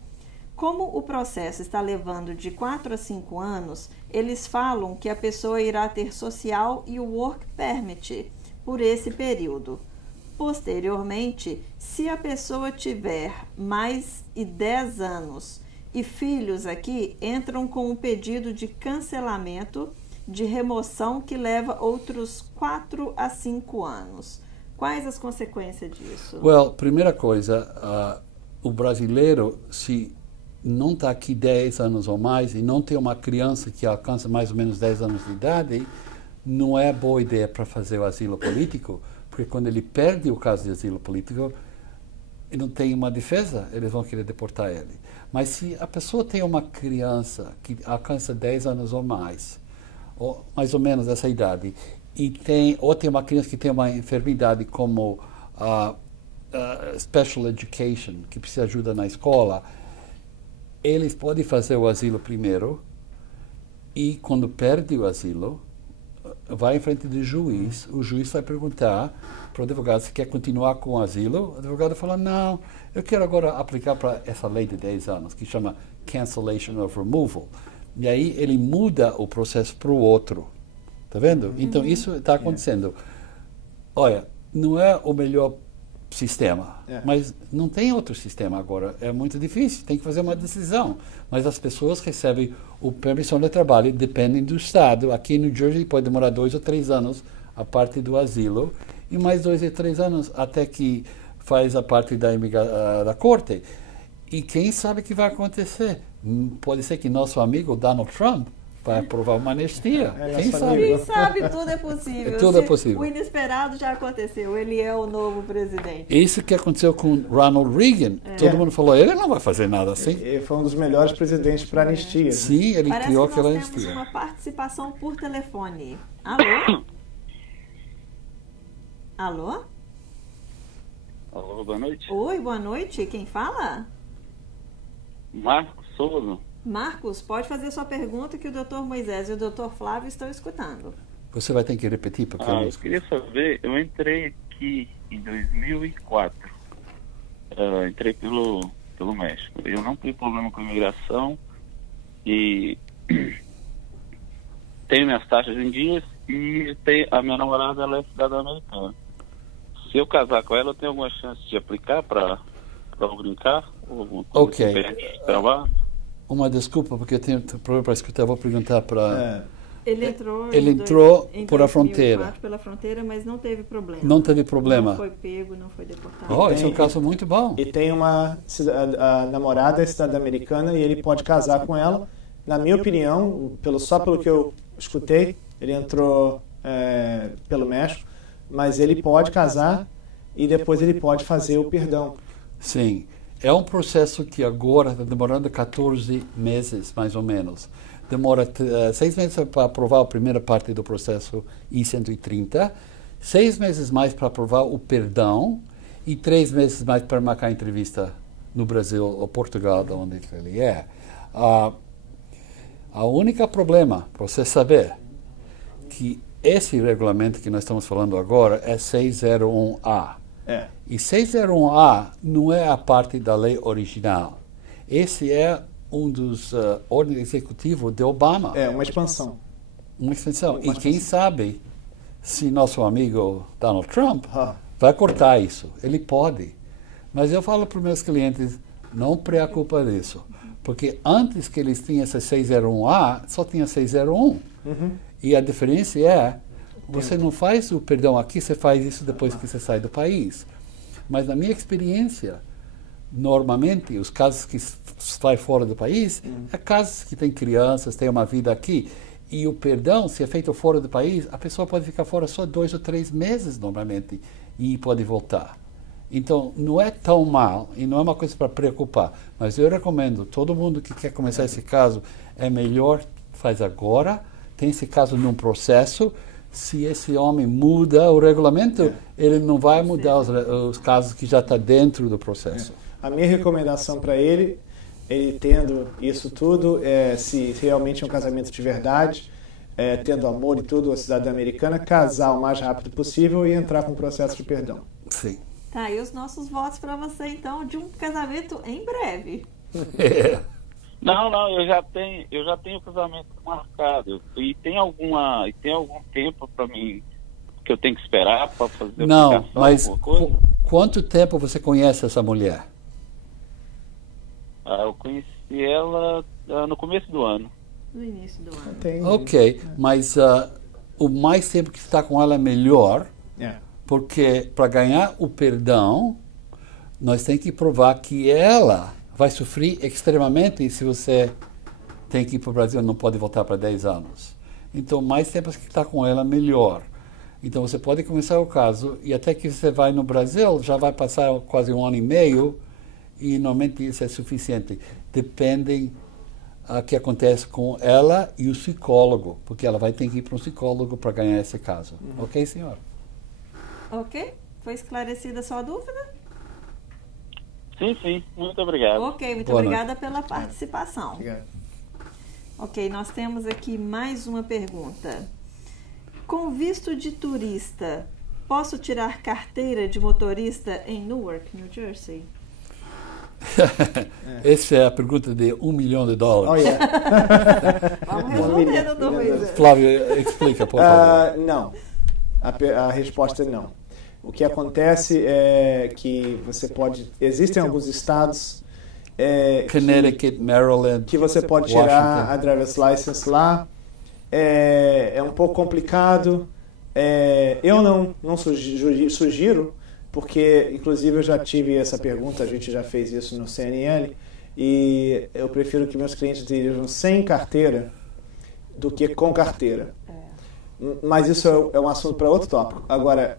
Como o processo está levando de 4 a 5 anos, eles falam que a pessoa irá ter social e work permit por esse período. Posteriormente, se a pessoa tiver mais de 10 anos e filhos aqui, entram com um pedido de cancelamento de remoção que leva outros 4 a 5 anos. Quais as consequências disso? Primeira coisa, o brasileiro, se não está aqui 10 anos ou mais e não tem uma criança que alcança mais ou menos 10 anos de idade, não é boa ideia para fazer o asilo político, porque quando ele perde o caso de asilo político, ele não tem uma defesa, eles vão querer deportar ele. Mas se a pessoa tem uma criança que alcança 10 anos ou mais ou menos essa idade, ou tem uma criança que tem uma enfermidade como special education, que precisa de ajuda na escola, eles podem fazer o asilo primeiro e, quando perde o asilo, vai em frente do juiz. O juiz vai perguntar para o advogado se quer continuar com o asilo. O advogado fala, não, eu quero agora aplicar para essa lei de 10 anos, que chama Cancellation of Removal. E aí ele muda o processo para o outro. Tá vendo? Então isso está acontecendo. Olha, não é o melhor sistema, mas não tem outro sistema agora. É muito difícil, tem que fazer uma decisão. Mas as pessoas recebem o permissão de trabalho, dependem do estado. Aqui em New Jersey pode demorar 2 ou 3 anos a parte do asilo, e mais 2 ou 3 anos até que faz a parte da corte. E quem sabe o que vai acontecer? Pode ser que nosso amigo Donald Trump vai aprovar uma anistia. Quem sabe? Quem sabe, tudo é possível. Tudo é possível. O inesperado já aconteceu. Ele é o novo presidente. Isso que aconteceu com Ronald Reagan. Todo mundo falou, ele não vai fazer nada assim. Ele foi um dos melhores presidentes para anistia. Né? Sim, ele Parece criou que aquela nós anistia. temos uma participação por telefone. Alô? Alô? Alô, boa noite. Oi, boa noite. Quem fala? Marcos Souza. Marcos, pode fazer sua pergunta que o Dr. Moisés e o Dr. Flávio estão escutando. Você vai ter que repetir, porque eu queria saber, eu entrei aqui em 2004. Entrei pelo México. Eu não tenho problema com imigração e tenho minhas taxas em dias e a minha namorada, ela é cidadã americana. Se eu casar com ela, eu tenho alguma chance de aplicar para o green card? Ok. Uma desculpa, porque eu tenho problema para escutar, vou perguntar para... Ele entrou por a fronteira. Pela fronteira, mas não teve problema. Não teve problema. Não foi pego, não foi deportado. Esse é um caso muito bom. E tem a namorada é cidadã americana e ele pode casar com ela. Na minha opinião, só pelo que eu escutei, ele entrou pelo México, mas ele pode casar e depois ele pode fazer o perdão. Sim. É um processo que agora está demorando 14 meses, mais ou menos. Demora 6 meses para aprovar a primeira parte do processo I-130, 6 meses mais para aprovar o perdão e 3 meses mais para marcar a entrevista no Brasil ou Portugal, de onde ele é. A única problema, para você saber, que esse regulamento que nós estamos falando agora é 601A. E 601A não é a parte da lei original. Esse é um dos ordens executivos de Obama. É uma expansão. Uma expansão. E quem sabe se nosso amigo Donald Trump vai cortar isso. Ele pode. Mas eu falo para os meus clientes, não preocupa disso. Porque antes que eles tinham essa 601A, só tinha 601. E a diferença é, você não faz o perdão aqui, você faz isso depois que você sai do país. Mas na minha experiência, normalmente, os casos que vai fora do país, é casos que têm crianças, têm uma vida aqui. E o perdão, se é feito fora do país, a pessoa pode ficar fora só 2 ou 3 meses, normalmente, e pode voltar. Então, não é tão mal, e não é uma coisa para preocupar. Mas eu recomendo, todo mundo que quer começar esse caso, é melhor faz agora, tem esse caso num processo. Se esse homem muda o regulamento, ele não vai mudar os casos que já está dentro do processo. A minha recomendação para ele tendo isso tudo, se realmente é um casamento de verdade, tendo amor e tudo, a cidadã americana, casar o mais rápido possível e entrar com o processo de perdão. Sim. Tá, e os nossos votos para você, então, de um casamento em breve. Não, eu já tenho o casamento marcado. E tem algum tempo para mim que eu tenho que esperar para fazer Não, mas quanto tempo você conhece essa mulher? Eu conheci ela no começo do ano. No início do ano. Ok, mas o mais tempo que está com ela é melhor, porque para ganhar o perdão, nós temos que provar que ela vai sofrer extremamente se você tem que ir para o Brasil e não pode voltar para 10 anos. Então, mais tempo que está com ela, melhor. Então, você pode começar o caso e até que você vai no Brasil, já vai passar quase 1 ano e meio e normalmente isso é suficiente. Depende do que acontece com ela e o psicólogo, porque ela vai ter que ir para um psicólogo para ganhar esse caso. Ok, senhora? Ok? Foi esclarecida a sua dúvida? Sim. Muito obrigado. Ok, muito Boa obrigada pela participação. Obrigado. Ok, nós temos aqui mais uma pergunta. Com visto de turista, posso tirar carteira de motorista em Newark, New Jersey? Essa é a pergunta de $1 milhão. Oh, yeah. Vamos responder, doutor Moisés. Flávio, explica, por favor. Não. A resposta é não. O que acontece é que você pode... Existem alguns estados... Connecticut, Maryland, que você pode tirar a driver's license lá. É um pouco complicado. Eu não sugiro, porque inclusive eu já tive essa pergunta, a gente já fez isso no CNL, e eu prefiro que meus clientes dirijam sem carteira do que com carteira. Mas isso é um assunto para outro tópico. Agora,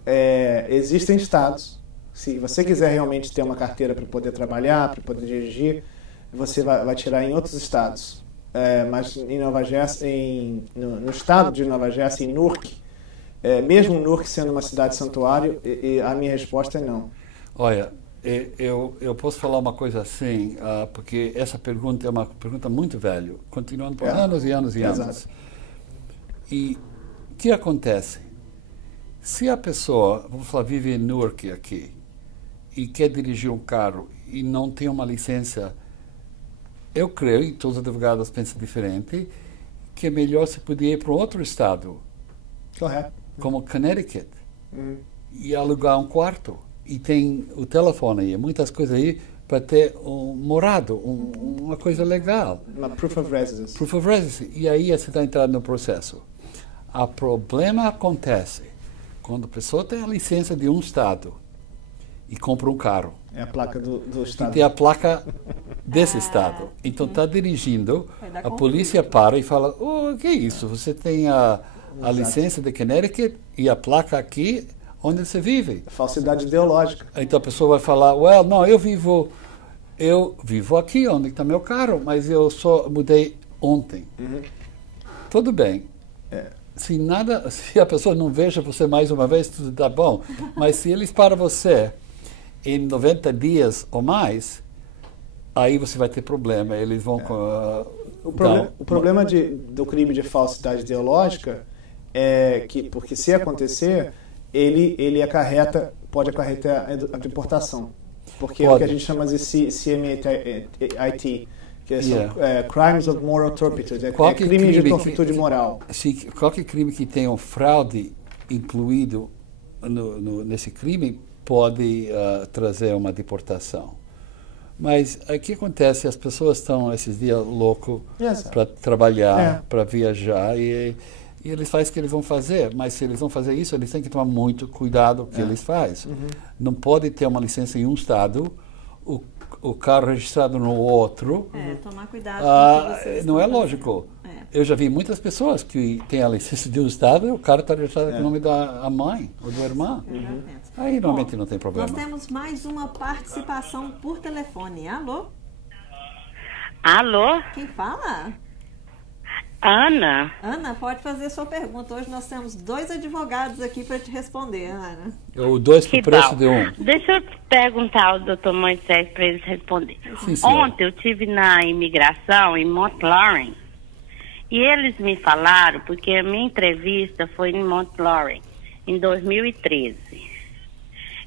existem estados, se você quiser realmente ter uma carteira para poder trabalhar, para poder dirigir, você vai tirar em outros estados. Mas em Nova Jersey, no estado de Nova Jersey, em Newark, mesmo Newark sendo uma cidade santuário, a minha resposta é não. Olha, eu posso falar uma coisa assim, porque essa pergunta é uma pergunta muito velha, continuando por anos e anos e anos. Exato. E o que acontece? Se a pessoa, vamos falar, vive em Newark aqui, e quer dirigir um carro e não tem uma licença, eu creio, e todos os advogados pensam diferente, que é melhor se podia ir para outro estado. Correto. Como Connecticut. E alugar um quarto. E tem o telefone aí, muitas coisas aí para ter um morado, uma coisa legal. Uma proof of residence. Proof of residence. E aí você está entrando no processo. O problema acontece quando a pessoa tem a licença de um estado e compra um carro. É a placa do estado. E tem a placa desse estado. Então está dirigindo, a polícia para e fala, o que é isso? Você tem a licença de Connecticut e a placa aqui onde você vive. Falsidade ideológica. Então a pessoa vai falar, não, eu vivo aqui onde está meu carro, mas eu só mudei ontem. Tudo bem. Se a pessoa não veja você mais uma vez, tudo está bom. Mas se eles param você em 90 dias ou mais, aí você vai ter problema. Eles vão... O problema do crime de falsidade ideológica é que, porque se acontecer, ele pode acarretar a deportação. Porque é o que a gente chama de CMIT, que são Crimes of Moral Turpitude, crime de turpitude moral. Qualquer crime que tenha um fraude incluído nesse crime pode trazer uma deportação. Mas o que acontece? As pessoas estão esses dias loucos para trabalhar, para viajar, e eles fazem o que eles vão fazer. Mas se eles vão fazer isso, eles têm que tomar muito cuidado com o que eles fazem. Não pode ter uma licença em um estado, o carro registrado no outro. Tomar cuidado com o que vocês não é lógico. Eu já vi muitas pessoas que têm a licença de um estado e o carro está registrado com o nome da mãe ou do irmão. Aí normalmente não tem problema. Nós temos mais uma participação por telefone. Alô? Alô? Quem fala? Ana. Ana, pode fazer sua pergunta. Hoje nós temos 2 advogados aqui para te responder, Ana. O 2 por preço de 1. Deixa eu perguntar ao doutor Moisés para eles responderem. Ontem eu estive na imigração em Mont Laurel e eles me falaram, porque a minha entrevista foi em Mont Laurel em 2013.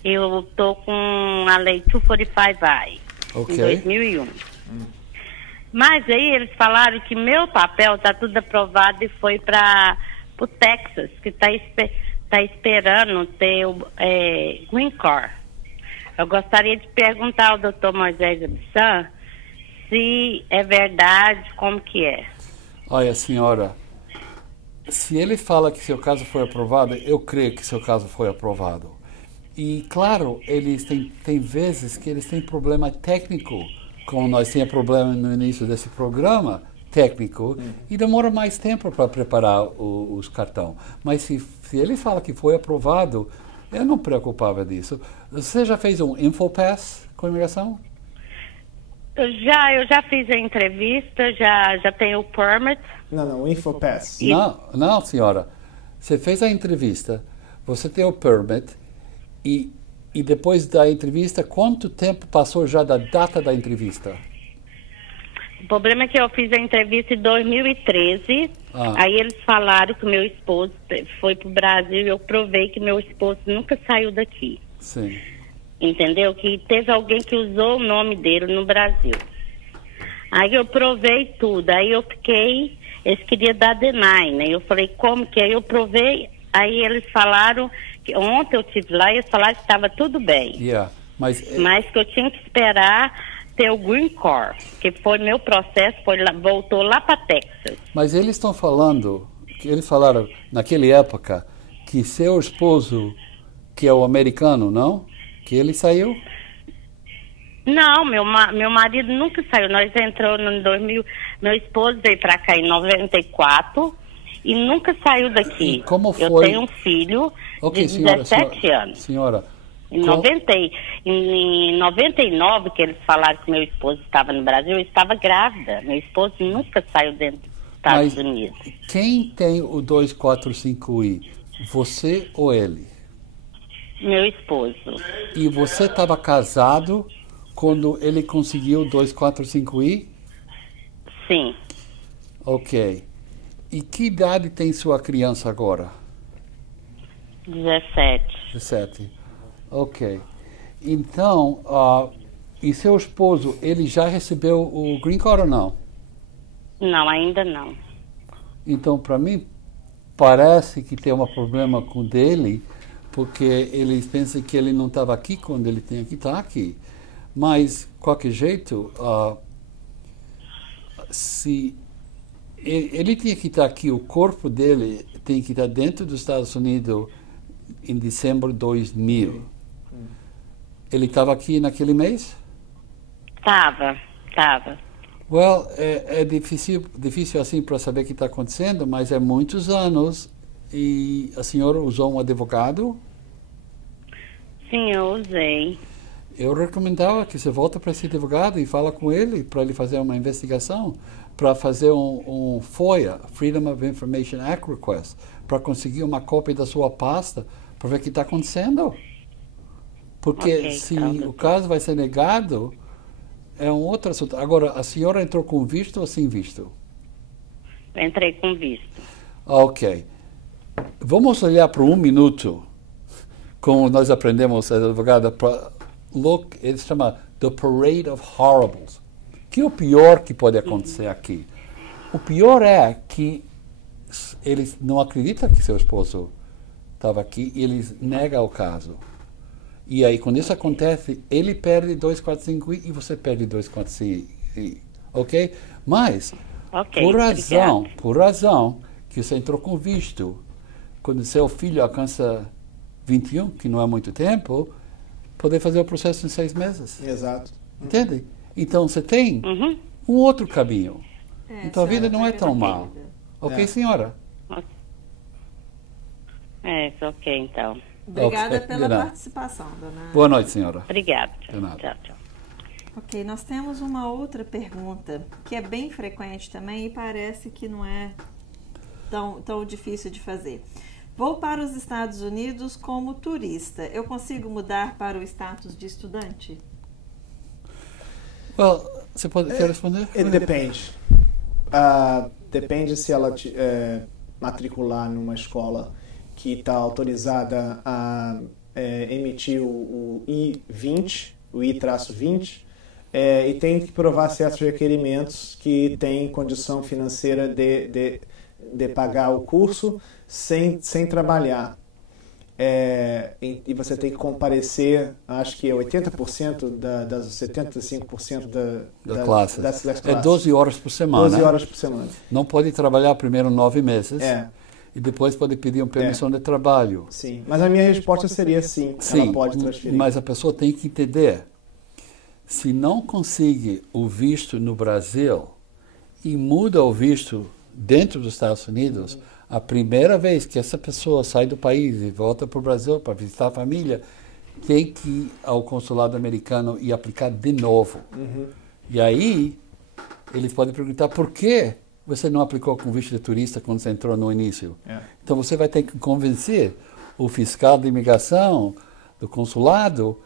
Eu estou com a lei 245I em 2001. Mas aí eles falaram que meu papel está tudo aprovado e foi para o Texas, que está esperando ter o Green Card. Eu gostaria de perguntar ao doutor Moisés Abissan se é verdade, como que é. Olha, senhora, se ele fala que seu caso foi aprovado, eu creio que seu caso foi aprovado. E, claro, eles têm vezes que eles têm problema técnico como nós tínhamos problema no início desse programa, técnico, e demora mais tempo para preparar os cartões. Mas se ele fala que foi aprovado, eu não me preocupava disso. Você já fez um InfoPass com a imigração? Eu já fiz a entrevista, já tenho o permit. Não, o InfoPass. Não, senhora. Você fez a entrevista, você tem o permit, e depois da entrevista, quanto tempo passou já da data da entrevista? O problema é que eu fiz a entrevista em 2013, aí eles falaram que meu esposo foi pro Brasil e eu provei que meu esposo nunca saiu daqui. Sim. Entendeu? Que teve alguém que usou o nome dele no Brasil. Aí eu provei tudo, aí eu fiquei, eles queriam dar deny, né? Eu falei, como que? Aí eu provei, aí eles falaram, que ontem eu estive lá e eles falaram que estava tudo bem. Mas que eu tinha que esperar ter o Green Card, que foi meu processo, voltou lá para Texas. Mas eles estão falando, eles falaram naquela época, que seu esposo, que é o americano, não? Que ele saiu? Não, meu marido nunca saiu. Nós entramos em 2000. Meu esposo veio para cá em 94 e nunca saiu daqui. E como foi? Eu tenho um filho de 17 anos. Senhora. Em 99, que eles falaram que meu esposo estava no Brasil, eu estava grávida. Meu esposo nunca saiu dentro dos Estados Unidos. Quem tem o 245I? Você ou ele? Meu esposo. E você estava casado quando ele conseguiu o 245I? Sim. Ok. E que idade tem sua criança agora? 17. Ok. Então, e seu esposo, ele já recebeu o Green Card ou não? Não, ainda não. Então, para mim, parece que tem um problema com dele, porque eles pensam que ele não estava aqui quando ele tinha que estar aqui. Mas, de qualquer jeito, se ele tinha que estar aqui, o corpo dele tem que estar dentro dos Estados Unidos em dezembro de 2000. Ele estava aqui naquele mês? Estava. Well, é difícil assim para saber o que está acontecendo, mas é muitos anos. E a senhora usou um advogado? Sim, eu usei. Eu recomendava que você volte para esse advogado e fala com ele para ele fazer uma investigação, para fazer um FOIA, Freedom of Information Act Request, para conseguir uma cópia da sua pasta, para ver o que está acontecendo. Porque se o caso vai ser negado, é um outro assunto. Agora, a senhora entrou com visto ou sem visto? Entrei com visto. Ok. Vamos olhar por um minuto, como nós aprendemos, a advogada, para ele se chama The Parade of Horribles. Que é o pior que pode acontecer aqui? O pior é que eles não acreditam que seu esposo estava aqui e eles negam o caso. E aí, quando isso acontece, ele perde 245 e você perde 245, ok? Mas, por razão que você entrou com visto, quando seu filho alcança 21, que não é muito tempo, poder fazer o processo em 6 meses. Exato. Entende? Então, você tem um outro caminho. Então, a vida não é tão mal. Ok, senhora? Ok, então. Obrigada pela participação, dona. Boa noite, senhora. Obrigada. Tchau. Ok, nós temos uma outra pergunta que é bem frequente também e parece que não é tão difícil de fazer. Vou para os Estados Unidos como turista. Eu consigo mudar para o status de estudante? Você quer responder? Depende. Depende se ela matricular numa escola que está autorizada a emitir o I-20, o I-20, e tem que provar certos requerimentos que tem condição financeira de pagar o curso sem trabalhar. E você tem que comparecer, acho que é 80% das 75% da classe. Das classes. É 12 horas por semana. 12 horas por semana. Não pode trabalhar primeiro 9 meses. E depois pode pedir uma permissão de trabalho. Sim, mas a minha resposta seria sim, ela pode transferir. Mas a pessoa tem que entender se não consegue o visto no Brasil e muda o visto dentro dos Estados Unidos, a primeira vez que essa pessoa sai do país e volta para o Brasil para visitar a família, tem que ir ao consulado americano e aplicar de novo. E aí, eles podem perguntar por que você não aplicou com visto de turista quando você entrou no início. Então, você vai ter que convencer o fiscal de imigração do consulado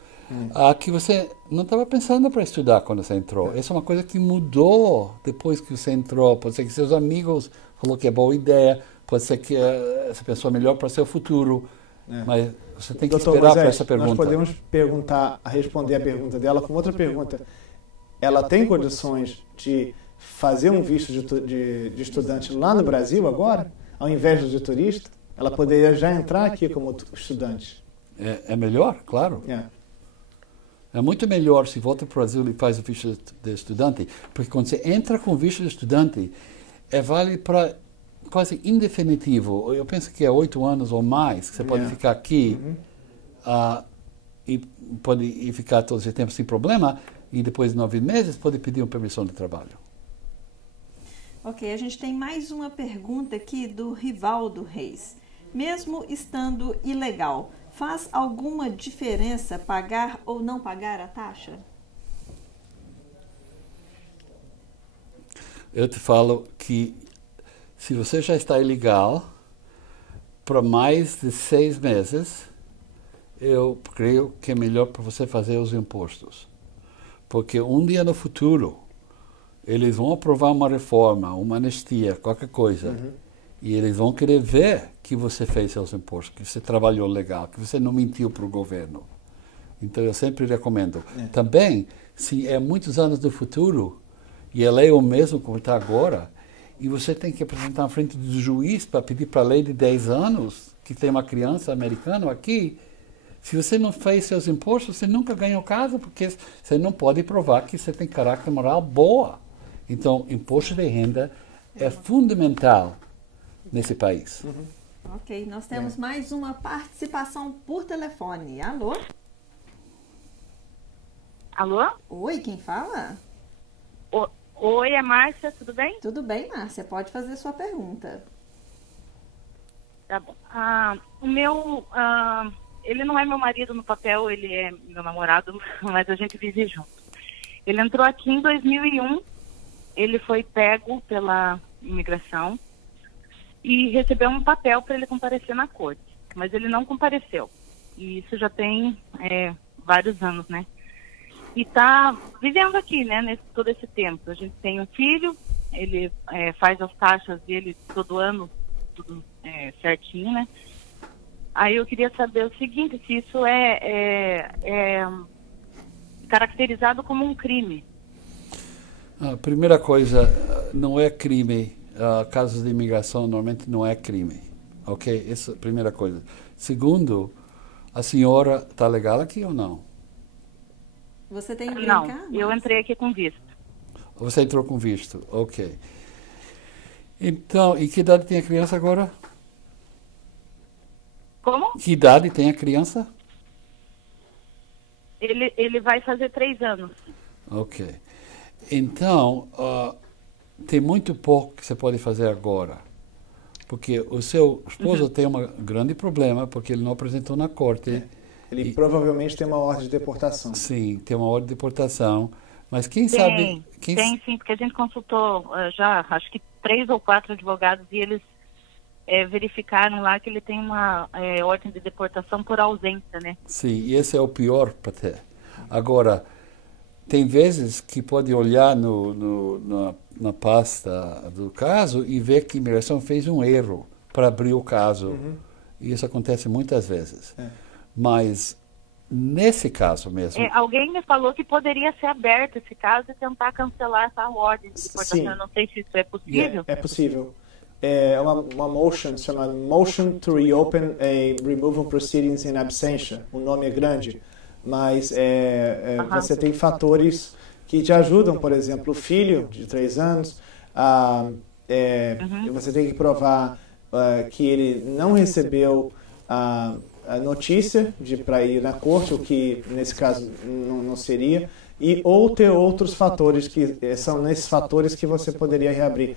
a que você não estava pensando para estudar quando você entrou. Essa é uma coisa que mudou depois que você entrou. Pode ser que seus amigos falaram que é boa ideia, pode ser que essa pessoa é melhor para seu futuro, mas você tem que esperar para essa pergunta. Nós podemos responder a pergunta dela com outra pergunta. Ela tem condições de fazer um visto de estudante lá no Brasil agora, ao invés de turista? Ela poderia já entrar aqui como estudante. É melhor, claro. É muito melhor se volta para o Brasil e faz o visto de estudante, porque quando você entra com visto de estudante, vale para quase indefinitivo. Eu penso que é 8 anos ou mais que você pode ficar aqui e pode ficar todo esse tempo sem problema, e depois de 9 meses pode pedir uma permissão de trabalho. Ok, a gente tem mais uma pergunta aqui do Rivaldo Reis. Mesmo estando ilegal, faz alguma diferença pagar ou não pagar a taxa? Eu te falo que se você já está ilegal para mais de 6 meses, eu creio que é melhor para você fazer os impostos. Porque um dia no futuro, eles vão aprovar uma reforma, uma anistia, qualquer coisa, e eles vão querer ver que você fez seus impostos, que você trabalhou legal, que você não mentiu para o governo. Então, eu sempre recomendo. Também, se é muitos anos no futuro, e a lei é o mesmo como está agora, e você tem que apresentar na frente do juiz para pedir para a lei de 10 anos, que tem uma criança americana aqui, se você não fez seus impostos, você nunca ganhou casa, porque você não pode provar que você tem caráter moral boa. Então, imposto de renda é fundamental nesse país. Ok, nós temos mais uma participação por telefone. Alô? Alô? Oi, quem fala? Oi, é Márcia, tudo bem? Tudo bem, Márcia, pode fazer sua pergunta. Tá bom. O meu... ele não é meu marido no papel, ele é meu namorado, mas a gente vive junto. Ele entrou aqui em 2001, ele foi pego pela imigração e recebeu um papel para ele comparecer na corte, mas ele não compareceu. E isso já tem vários anos, né? E está vivendo aqui, né, todo esse tempo. A gente tem um filho, ele faz as taxas dele todo ano, tudo certinho, né? Aí eu queria saber o seguinte, se isso é caracterizado como um crime. A primeira coisa, não é crime. Casos de imigração normalmente não é crime. Ok? Essa é a primeira coisa. Segundo, a senhora está legal aqui ou não? Você tem green Não, card? eu entrei aqui com visto. Você entrou com visto, ok. Então, e que idade tem a criança agora? Como? Que idade tem a criança? Ele vai fazer 3 anos. Ok. Então, tem muito pouco que você pode fazer agora. Porque o seu esposo tem um grande problema, porque ele não apresentou na corte. Ele provavelmente tem uma ordem de deportação. Sim, tem uma ordem de deportação. Mas quem Tem, sabe... tem sim, porque a gente consultou já, acho que 3 ou 4 advogados e eles verificaram lá que ele tem uma ordem de deportação por ausência, né? Sim, e esse é o pior para ter. Agora, tem vezes que pode olhar na pasta do caso e ver que a imigração fez um erro para abrir o caso. E isso acontece muitas vezes. Mas, nesse caso mesmo... alguém me falou que poderia ser aberto esse caso e tentar cancelar essa ordem de deportação. Sim. Eu não sei se isso é possível. É possível. É uma motion chamada Motion to Reopen a Removal Proceedings in Absentia. O nome é grande, mas você tem fatores que te ajudam, por exemplo, o filho de 3 anos, você tem que provar que ele não recebeu a notícia para ir na corte, o que nesse caso não seria, ou ter outros fatores, que são nesses fatores que você poderia reabrir.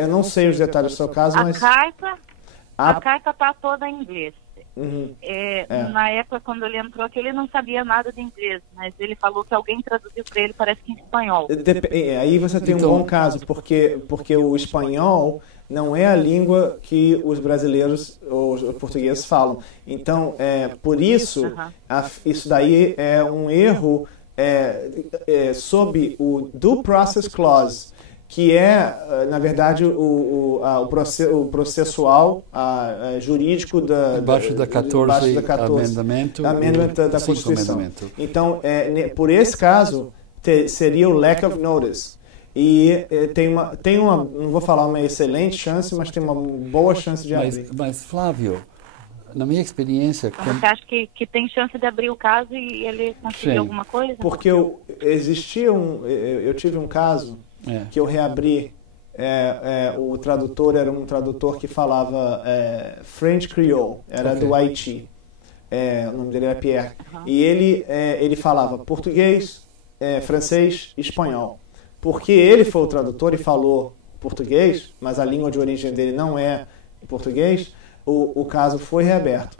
Eu não sei os detalhes do seu caso, mas... A carta está toda em inglês. Uhum. Na época, quando ele entrou aqui, ele não sabia nada de inglês, mas ele falou que alguém traduziu para ele, parece que em espanhol. Aí você tem um bom caso, porque o espanhol não é a língua que os brasileiros ou os portugueses falam. Então, por isso, isso daí é um erro sob o Due Process Clause, que é, na verdade, o processual jurídico debaixo da 14 amendamento da Constituição. Então, por esse caso, seria o lack of notice. E tem uma, não vou falar uma excelente chance, mas tem uma boa chance de abrir. Mas Flávio, na minha experiência... Você acha que tem chance de abrir o caso e ele conseguir alguma coisa? Porque eu tive um caso que eu reabri. O tradutor era um tradutor que falava French Creole, era do Haiti. O nome dele era Pierre. E ele falava português, francês e espanhol. Porque ele foi o tradutor e falou português, mas a língua de origem dele não é português, o caso foi reaberto.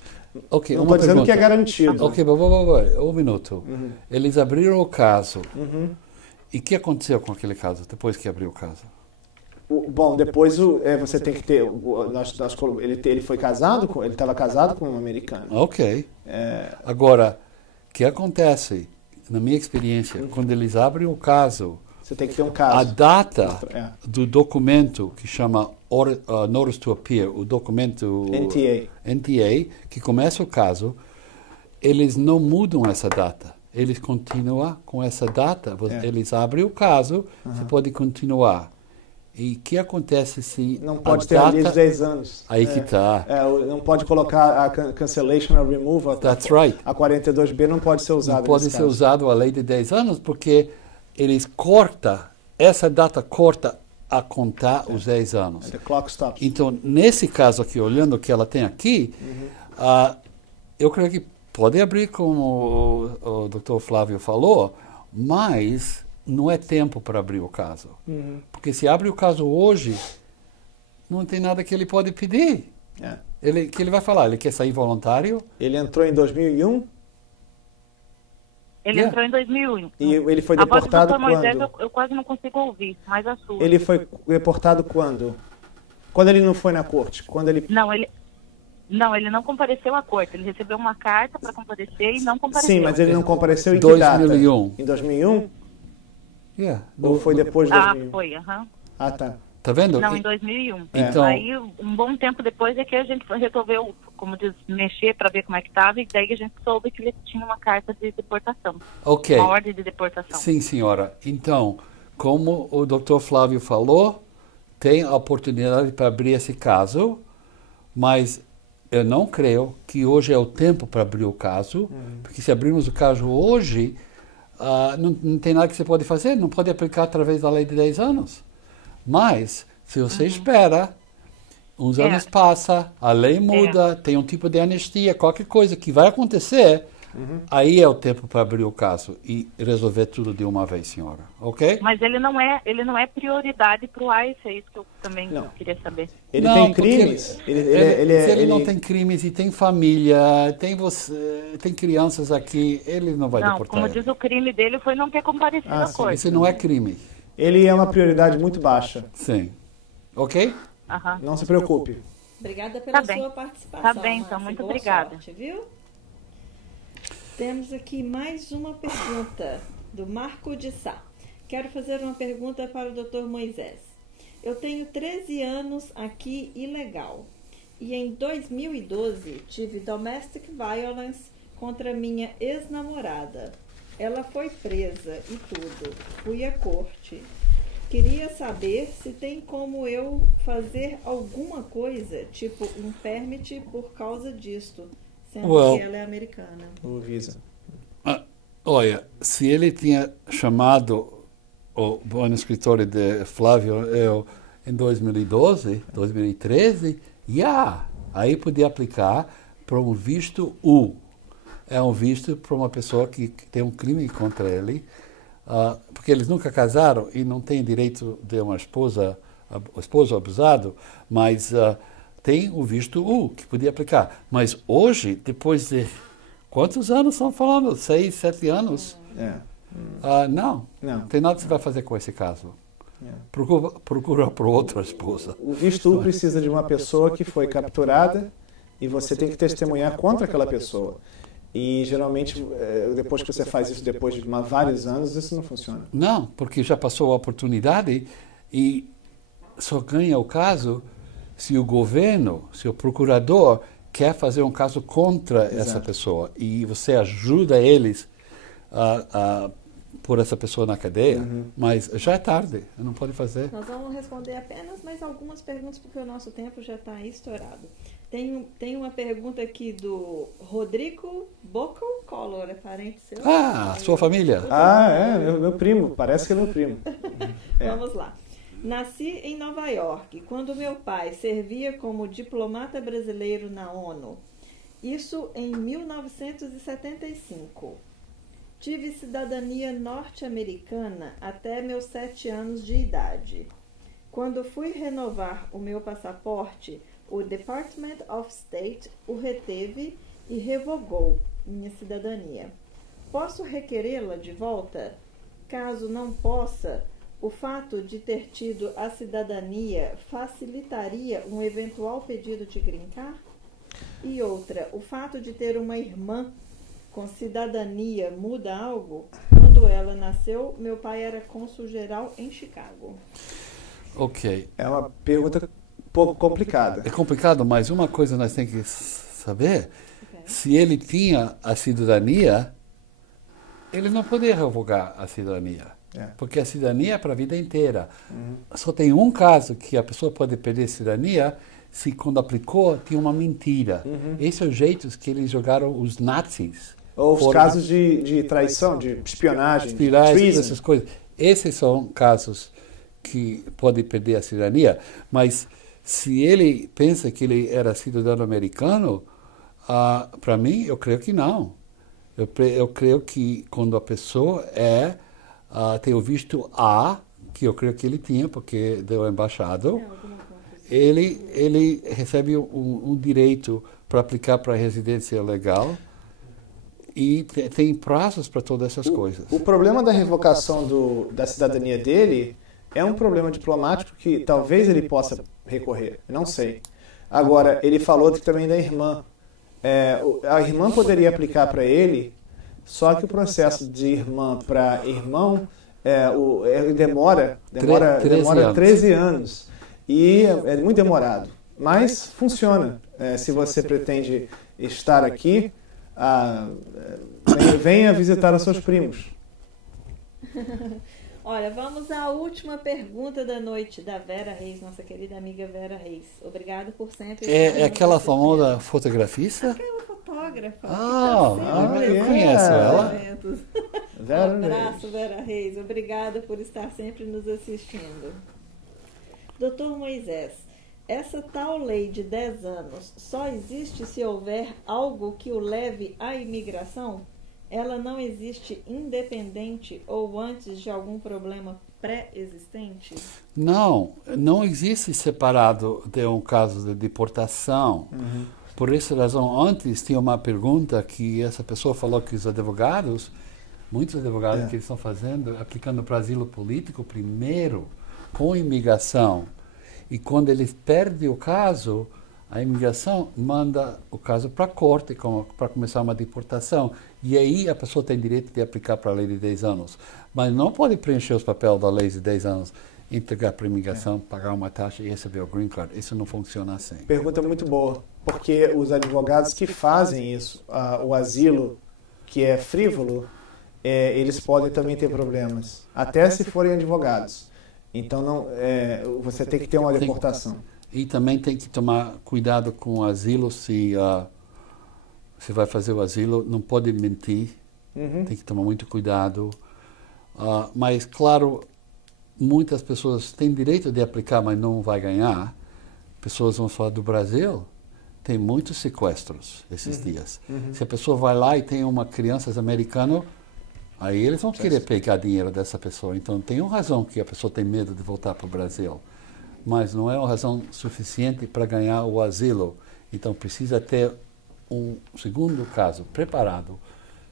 Okay, não estou dizendo que é garantido. Ok, um minuto. Eles abriram o caso. E o que aconteceu com aquele caso, depois que abriu o caso? Bom, depois você tem que ter... ele foi casado, ele estava casado com uma americana. Ok. Agora, o que acontece, na minha experiência, quando eles abrem o caso... Você tem que ter um caso. A data do documento que chama Notice to Appear, o documento NTA, que começa o caso, eles não mudam essa data. Eles continuam com essa data. Eles abrem o caso, você pode continuar. E o que acontece se não pode ter ali de 10 anos. Aí que está. Não pode colocar a cancellation or removal. That's right. A 42B não pode ser usada. Não pode ser usado a lei de 10 anos, porque eles essa data corta a contar os 10 anos. The clock stops. Então, nesse caso aqui, olhando o que ela tem aqui, eu creio que pode abrir, como o Dr. Flávio falou, mas não é tempo para abrir o caso. Porque se abre o caso hoje, não tem nada que ele pode pedir. Que ele vai falar? Ele quer sair voluntário? Ele entrou em 2001? Ele entrou em 2001. E ele foi deportado quando? Moisés, quando? Eu quase não consigo ouvir, mas a sua. Ele foi deportado quando? Quando ele não foi na corte? Quando ele... Não, ele não compareceu à corte. Ele recebeu uma carta para comparecer e não compareceu. Sim, mas ele não compareceu em 2001. Em 2001? Ou foi depois de 2001? Foi, tá. Tá vendo? Não, em 2001. Então, aí, um bom tempo depois é que a gente resolveu, como diz, mexer para ver como é que estava, e daí a gente soube que ele tinha uma carta de deportação. Ok. Uma ordem de deportação. Sim, senhora. Então, como o Dr. Flávio falou, tem a oportunidade para abrir esse caso, mas eu não creio que hoje é o tempo para abrir o caso, porque se abrirmos o caso hoje, não tem nada que você pode fazer, não pode aplicar através da lei de 10 anos. Mas, se você espera, uns anos passam, a lei muda, tem um tipo de anistia, qualquer coisa que vai acontecer, aí é o tempo para abrir o caso e resolver tudo de uma vez, senhora. Ok? Mas ele não é prioridade para o ICE, é isso que eu também queria saber. Ele tem crimes? Ele não tem crimes e tem família, tem crianças aqui, ele não vai deportar. Como diz, o crime dele foi não ter comparecido à corte. Isso não é crime. Ele é uma prioridade muito baixa. Sim. Ok? Não se preocupe. Obrigada pela sua participação. Tá bem, então. Muito obrigada. Sorte, viu? Temos aqui mais uma pergunta do Marco de Sá. Quero fazer uma pergunta para o Dr. Moisés. Eu tenho 13 anos aqui ilegal e em 2012 tive domestic violence contra minha ex-namorada. Ela foi presa e tudo. Fui à corte. Queria saber se tem como eu fazer alguma coisa, tipo um permit por causa disto, sendo que ela é americana. O visa. Olha, se ele tinha chamado o bom escritório de Flávio em 2012, 2013, aí podia aplicar para um visto U. É um visto para uma pessoa que tem um crime contra ele, porque eles nunca casaram e não têm direito de uma esposo abusado, mas tem o visto U, que podia aplicar. Mas hoje, depois de quantos anos estão falando? 6, 7 anos? Não tem nada que você vai fazer com esse caso. Procura por outra esposa. O visto U precisa de uma pessoa que foi capturada e você tem que testemunhar contra aquela pessoa. E geralmente, depois que você faz isso depois de vários anos, isso não funciona. Não, porque já passou a oportunidade e só ganha o caso se o governo, se o procurador quer fazer um caso contra essa pessoa. E você ajuda eles a pôr essa pessoa na cadeia, mas já é tarde, não pode fazer. Nós vamos responder apenas mais algumas perguntas, porque o nosso tempo já está estourado. Tem uma pergunta aqui do Rodrigo Boco Collor, é parente seu? Sua família? Meu primo, parece que é meu primo. Vamos lá. Nasci em Nova York, quando meu pai servia como diplomata brasileiro na ONU. Isso em 1975. Tive cidadania norte-americana até meus 7 anos de idade. Quando fui renovar o meu passaporte, o Department of State o reteve e revogou minha cidadania. Posso requerê-la de volta? Caso não possa, o fato de ter tido a cidadania facilitaria um eventual pedido de green card? E outra, o fato de ter uma irmã com cidadania muda algo? Quando ela nasceu, meu pai era cônsul-geral em Chicago. Ok. É uma pergunta um pouco complicada. É complicado, mas uma coisa nós temos que saber, se ele tinha a cidadania, ele não poderia revogar a cidadania. Porque a cidadania é para a vida inteira. Só tem um caso que a pessoa pode perder a cidadania se quando aplicou tinha uma mentira. Esse é o jeito que eles jogaram os nazis. Ou os casos de traição, de espionagem, de essas coisas. Esses são casos que pode perder a cidadania, mas se ele pensa que ele era cidadão americano, para mim, eu creio que não. Eu creio que quando a pessoa tem o visto A, que eu creio que ele tinha, porque deu embaixado, ele recebe um direito para aplicar para a residência legal e tem prazos para todas essas coisas. O problema da revocação da cidadania dele é um problema diplomático que talvez ele possa recorrer, não sei. Agora, ele falou também da irmã. A irmã poderia aplicar para ele, só que o processo de irmã para irmão demora 13 anos. E é muito demorado. Mas funciona. Se você pretende estar aqui, venha visitar os seus primos. Olha, vamos à última pergunta da noite, da Vera Reis, nossa querida amiga Vera Reis. Obrigada por sempre. É aquela famosa fotografista? Aquela fotógrafa. Eu conheço ela. Um abraço, Vera Reis. Obrigada por estar sempre nos assistindo. Doutor Moisés, essa tal lei de 10 anos só existe se houver algo que o leve à imigração? Ela não existe independente ou antes de algum problema pré-existente? Não existe separado de um caso de deportação. Por essa razão, antes tinha uma pergunta que essa pessoa falou que os advogados, muitos advogados que eles estão fazendo, aplicando para asilo político primeiro, com imigração. E quando eles perdem o caso, a imigração manda o caso para a corte para começar uma deportação. E aí a pessoa tem direito de aplicar para a lei de 10 anos. Mas não pode preencher os papéis da lei de 10 anos, entregar para a imigração, pagar uma taxa e receber o green card. Isso não funciona assim. Pergunta muito boa. Porque os advogados que fazem isso, o asilo que é frívolo, eles podem também ter problemas. Até se forem advogados. Então, você tem que ter uma deportação. E também tem que tomar cuidado com o asilo, se vai fazer o asilo, não pode mentir, tem que tomar muito cuidado. Mas, claro, muitas pessoas têm direito de aplicar, mas não vai ganhar. Pessoas vão falar do Brasil, tem muitos sequestros esses dias. Se a pessoa vai lá e tem uma criança americana, Aí eles vão querer pegar dinheiro dessa pessoa. Então tem uma razão que a pessoa tem medo de voltar para o Brasil. Mas não é uma razão suficiente para ganhar o asilo. Então precisa ter um segundo caso preparado.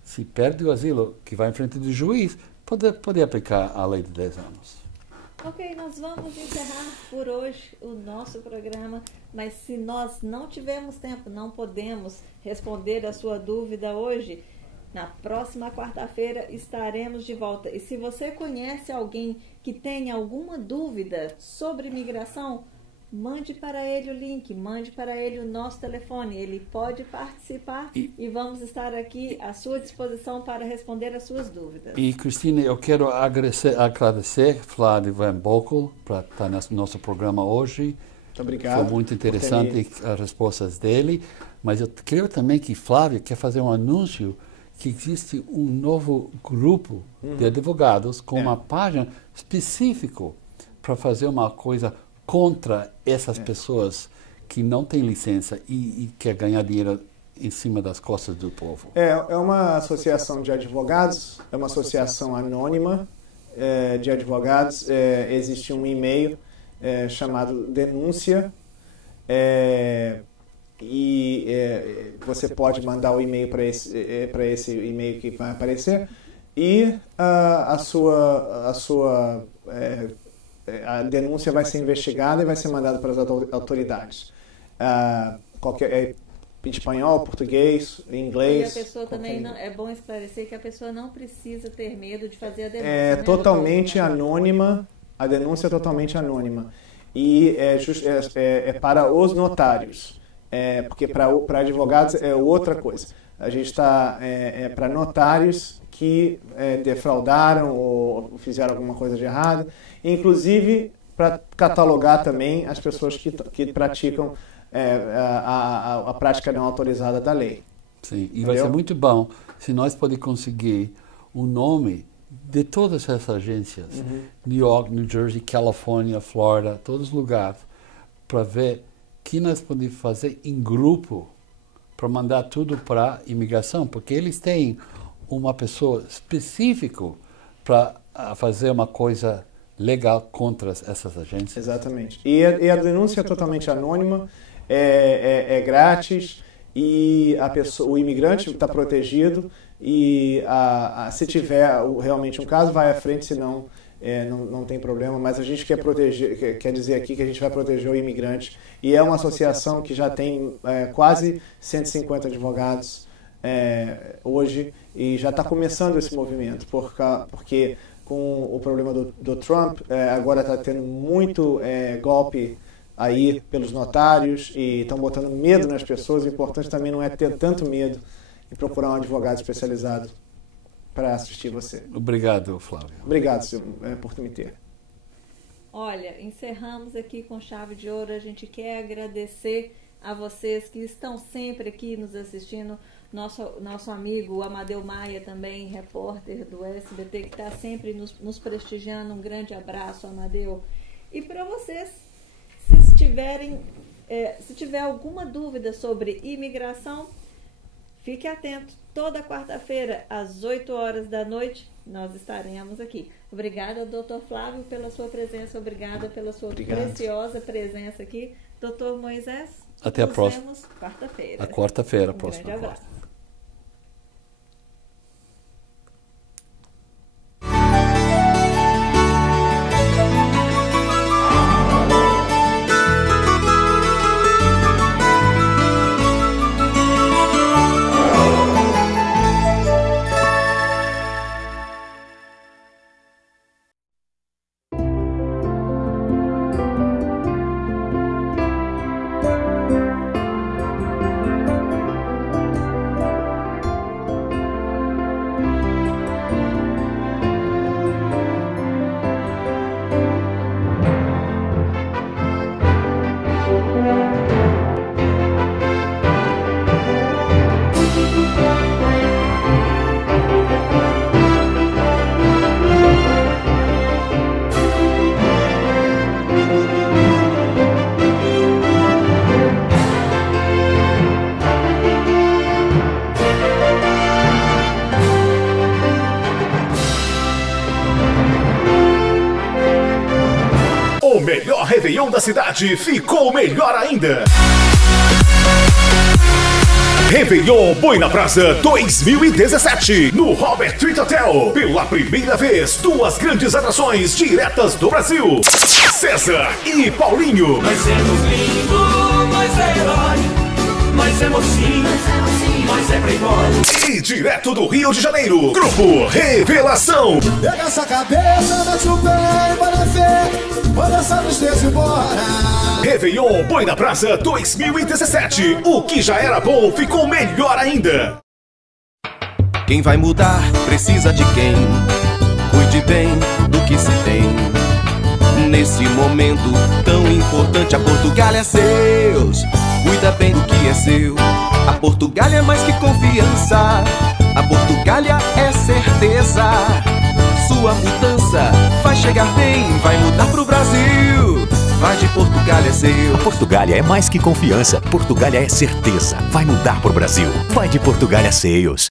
Se perde o asilo, que vai em frente do juiz, poder aplicar a lei de 10 anos. Ok, nós vamos encerrar por hoje o nosso programa, mas se nós não tivermos tempo, não podemos responder a sua dúvida hoje, na próxima quarta-feira estaremos de volta. E se você conhece alguém que tenha alguma dúvida sobre imigração, mande para ele o link, mande para ele o nosso telefone. Ele pode participar e vamos estar aqui à sua disposição para responder as suas dúvidas. E, Cristina, eu quero agradecer Flávio Van Boekel por estar no nosso programa hoje. Muito obrigado. Foi muito interessante as respostas dele. Mas eu creio também que Flávio quer fazer um anúncio que existe um novo grupo de advogados com uma página específica para fazer uma coisa contra essas pessoas que não têm licença e quer ganhar dinheiro em cima das costas do povo. É uma associação de advogados, é uma associação anônima de advogados. Existe um e-mail chamado Denúncia, e você pode mandar o e-mail para esse e-mail que vai aparecer, e a denúncia vai ser investigada e vai ser mandada para as autoridades. Em espanhol, português, inglês. E a pessoa também é bom esclarecer que a pessoa não precisa ter medo de fazer a denúncia. É totalmente anônima, a denúncia é totalmente anônima. E é para os notários. Porque para advogados é outra coisa. A gente está para notários que defraudaram ou fizeram alguma coisa de errado, inclusive para catalogar também as pessoas que praticam a prática não autorizada da lei. Sim, e vai ser muito bom se nós podemos conseguir o nome de todas essas agências, New York, New Jersey, Califórnia, Flórida, todos os lugares, para ver que nós podemos fazer em grupo para mandar tudo para a imigração, porque eles têm uma pessoa específica para fazer uma coisa legal contra essas agências. Exatamente. E a denúncia é totalmente anônima, é grátis, e o imigrante está protegido, e se tiver realmente um caso, vai à frente, senão não tem problema, mas a gente quer dizer aqui que a gente vai proteger o imigrante, e é uma associação que já tem quase 150 advogados hoje, e já está começando esse movimento, porque com o problema do Trump, agora está tendo muito golpe aí pelos notários, e estão botando medo nas pessoas. O importante também não é ter tanto medo e procurar um advogado especializado para assistir você. Obrigado, Flávio. Obrigado por me ter. Olha, encerramos aqui com chave de ouro. A gente quer agradecer a vocês que estão sempre aqui nos assistindo. Nosso amigo Amadeu Maia, também repórter do SBT, que está sempre nos prestigiando. Um grande abraço, Amadeu. E para vocês, se tiver alguma dúvida sobre imigração, fique atento. Toda quarta-feira, às 8 horas da noite, nós estaremos aqui. Obrigada, doutor Flávio, pela sua presença. Obrigada pela sua preciosa presença aqui. Doutor Moisés, até a próxima. Nos vemos quarta-feira. A quarta-feira, próxima. Grande abraço. Réveillon da cidade ficou melhor ainda. Réveillon Boi na Praça 2017 no Robert Treat Hotel. Pela primeira vez, 2 grandes atrações diretas do Brasil: César e Paulinho. Nós somos lindo, nós é herói, nós é mocinho, nós é playboy. E direto do Rio de Janeiro, Grupo Revelação. Pega essa cabeça, mete o pé e bora ver, bora essa tristeza embora. Réveillon Boi na Praça 2017. O que já era bom ficou melhor ainda. Quem vai mudar precisa de quem cuide bem do que se tem. Nesse momento tão importante, a Portugália é seus. Cuida bem do que é seu. A Portugália é mais que confiança. A Portugália é certeza. Sua mudança vai chegar bem, vai mudar pro Brasil. Vai de Portugália é seu. A Portugália é mais que confiança. Portugália é certeza. Vai mudar pro Brasil. Vai de Portugália Sales.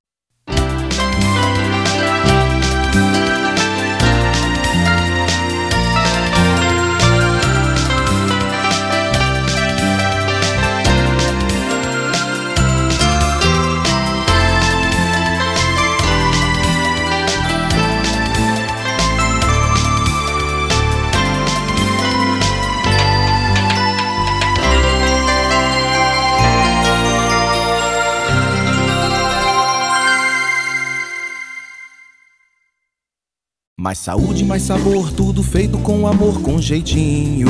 Mais saúde, mais sabor, tudo feito com amor, com jeitinho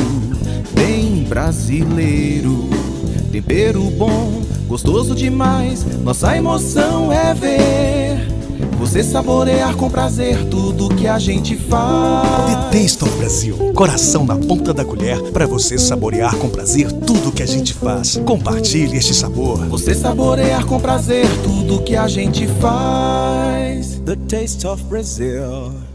bem brasileiro. Tempero bom, gostoso demais, nossa emoção é ver você saborear com prazer tudo que a gente faz. The Taste of Brasil, coração na ponta da colher para você saborear com prazer tudo que a gente faz. Compartilhe este sabor. Você saborear com prazer tudo que a gente faz. The Taste of Brazil.